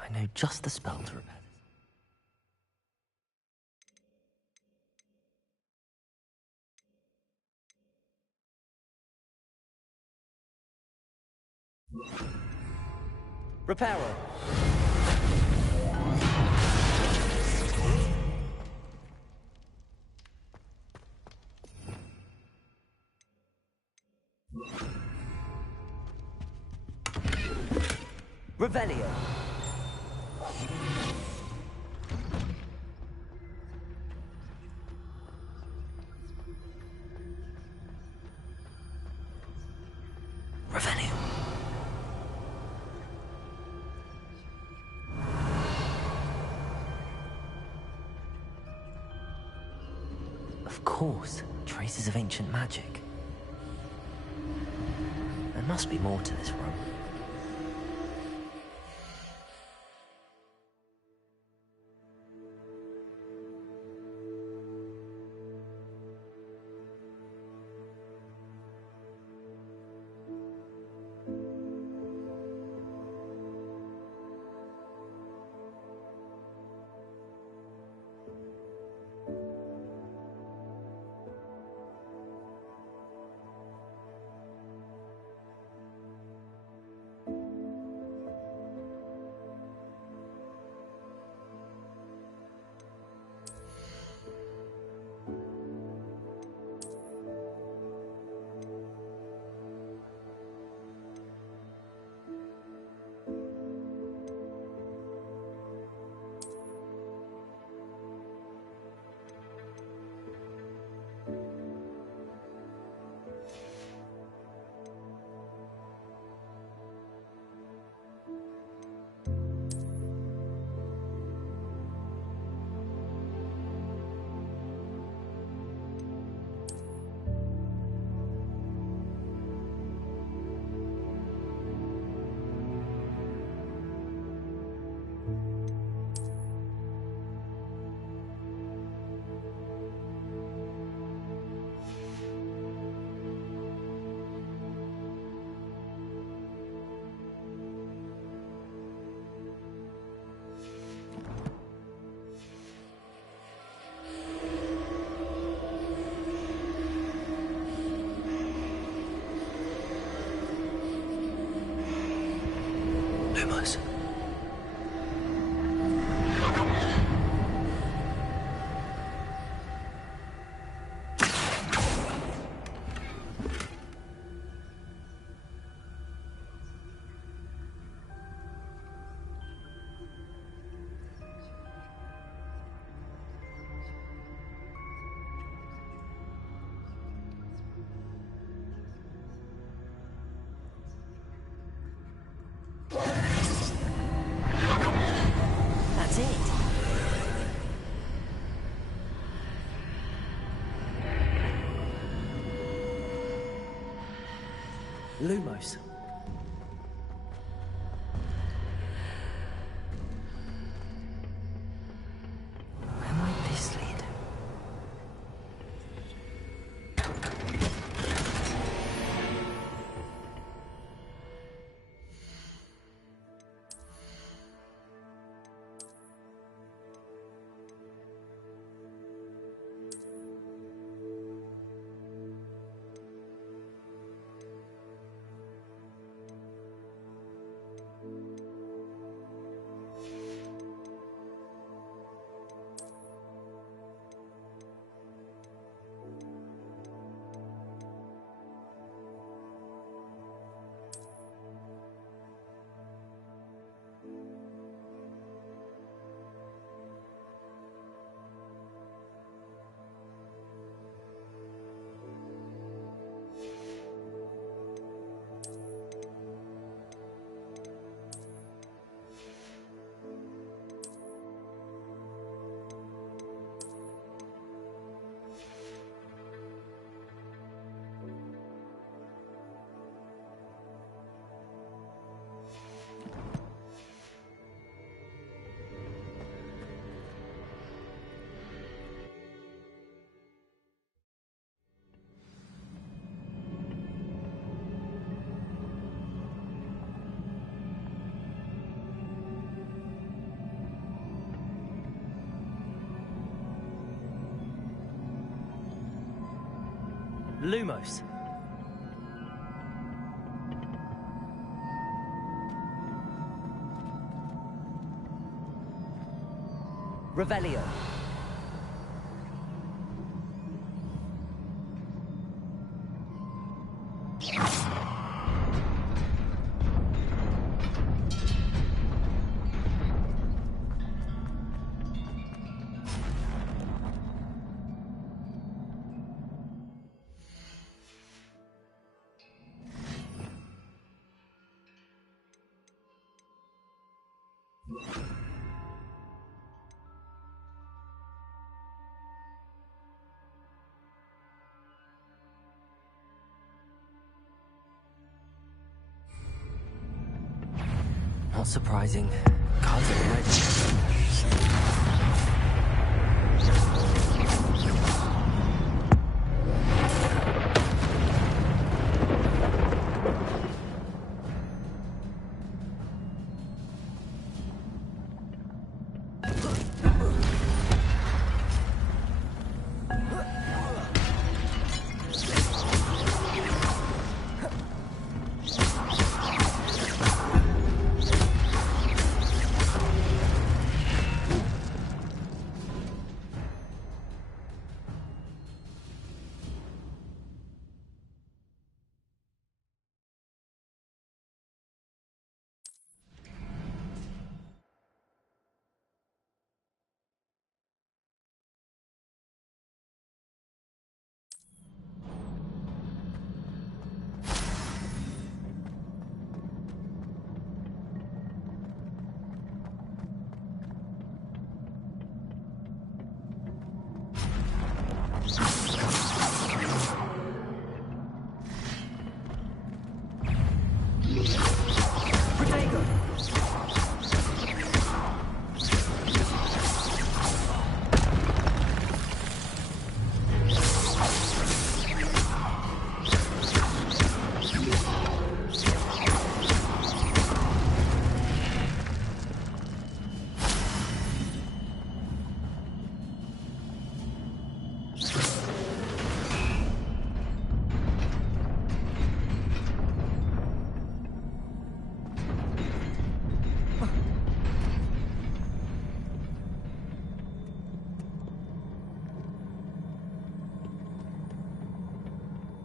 I know just the spell to repair. Reparo. Revelio. Revelio. Of course, traces of ancient magic. There must be more to this room. Lumos. That's it. Lumos. Where might this lead? Lumos. Revelio. Not surprising. Cards are ready.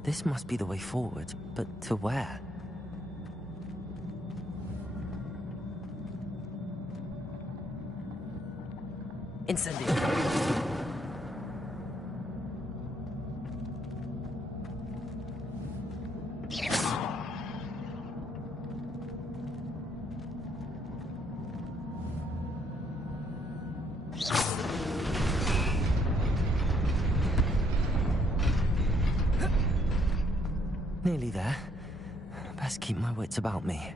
This must be the way forward, but to where? Incendio! Nearly there. Best keep my wits about me.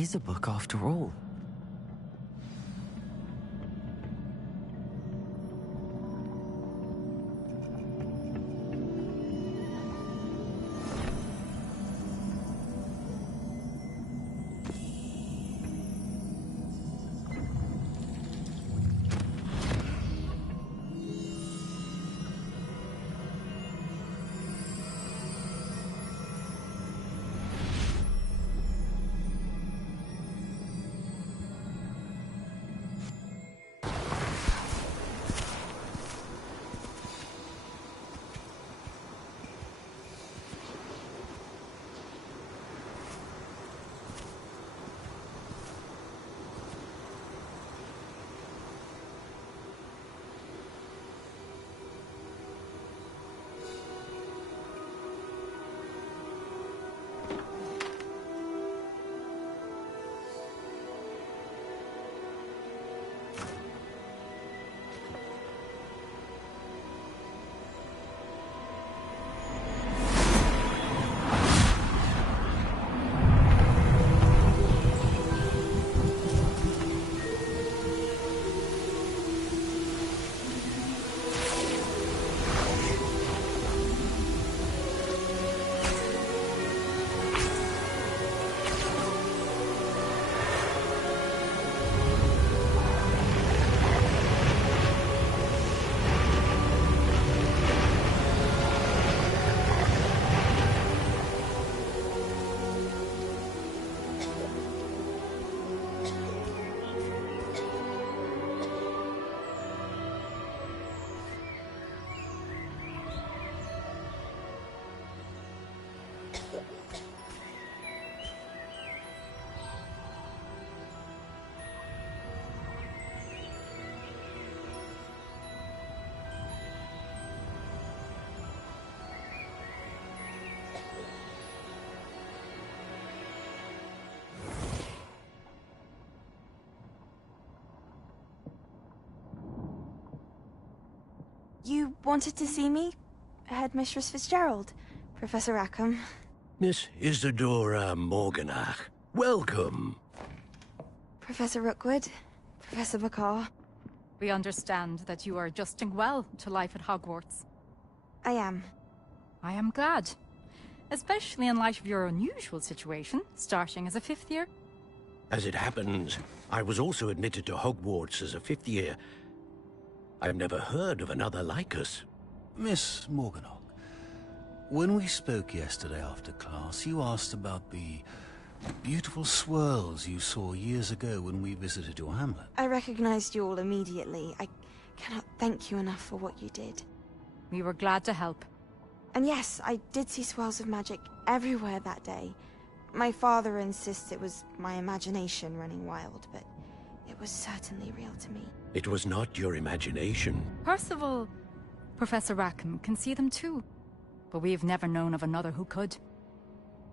is a book after all. You wanted to see me? Headmistress Fitzgerald, Professor Rackham. Miss Isadora Morganach, welcome. Professor Rookwood, Professor Bakar. We understand that you are adjusting well to life at Hogwarts. I am. I am glad. Especially in light of your unusual situation, starting as a 5th year. As it happens, I was also admitted to Hogwarts as a 5th year. I've never heard of another like us. Miss Morganach, when we spoke yesterday after class, you asked about the beautiful swirls you saw years ago when we visited your hamlet. I recognized you all immediately. I cannot thank you enough for what you did. We were glad to help. And yes, I did see swirls of magic everywhere that day. My father insists it was my imagination running wild, but it was certainly real to me. It was not your imagination. Percival, Professor Rackham can see them too. But we have never known of another who could.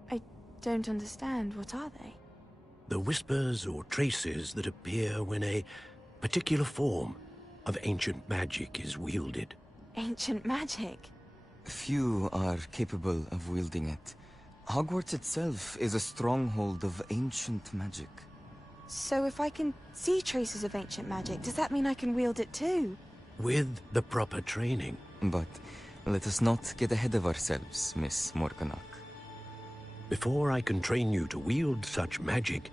I don't understand. What are they? The whispers or traces that appear when a particular form of ancient magic is wielded. Ancient magic? Few are capable of wielding it. Hogwarts itself is a stronghold of ancient magic. So if I can see traces of ancient magic, does that mean I can wield it too? With the proper training. But let us not get ahead of ourselves, Miss Morganach. Before I can train you to wield such magic,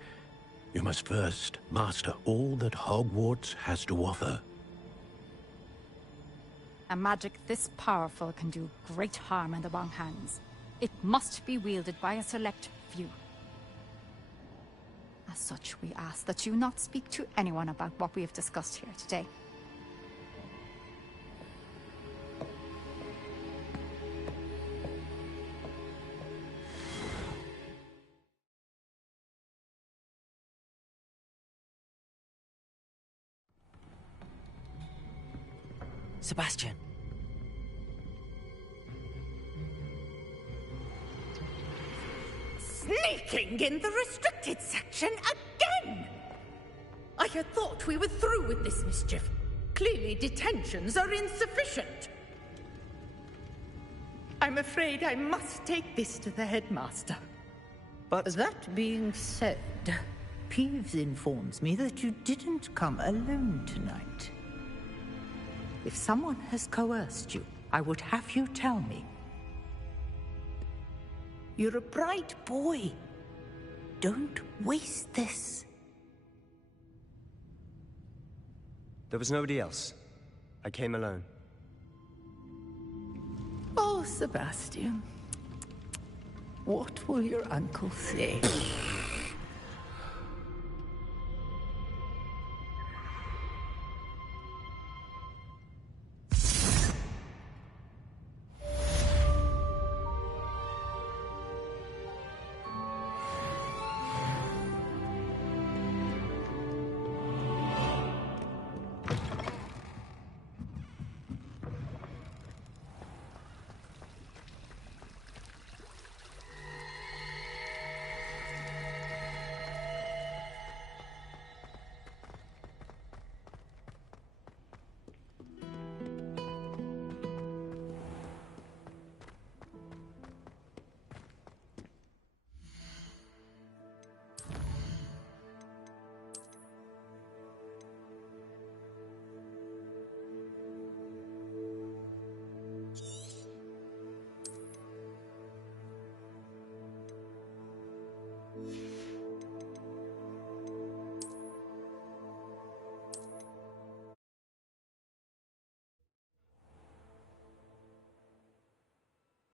you must first master all that Hogwarts has to offer. A magic this powerful can do great harm in the wrong hands. It must be wielded by a select few. As such, we ask that you not speak to anyone about what we have discussed here today. Sebastian. Sneaking in the restricted section again! I had thought we were through with this mischief. Clearly detentions are insufficient. I'm afraid I must take this to the headmaster. But that being said, Peeves informs me that you didn't come alone tonight. If someone has coerced you, I would have you tell me. You're a bright boy. Don't waste this. There was nobody else. I came alone. Oh, Sebastian. What will your uncle say?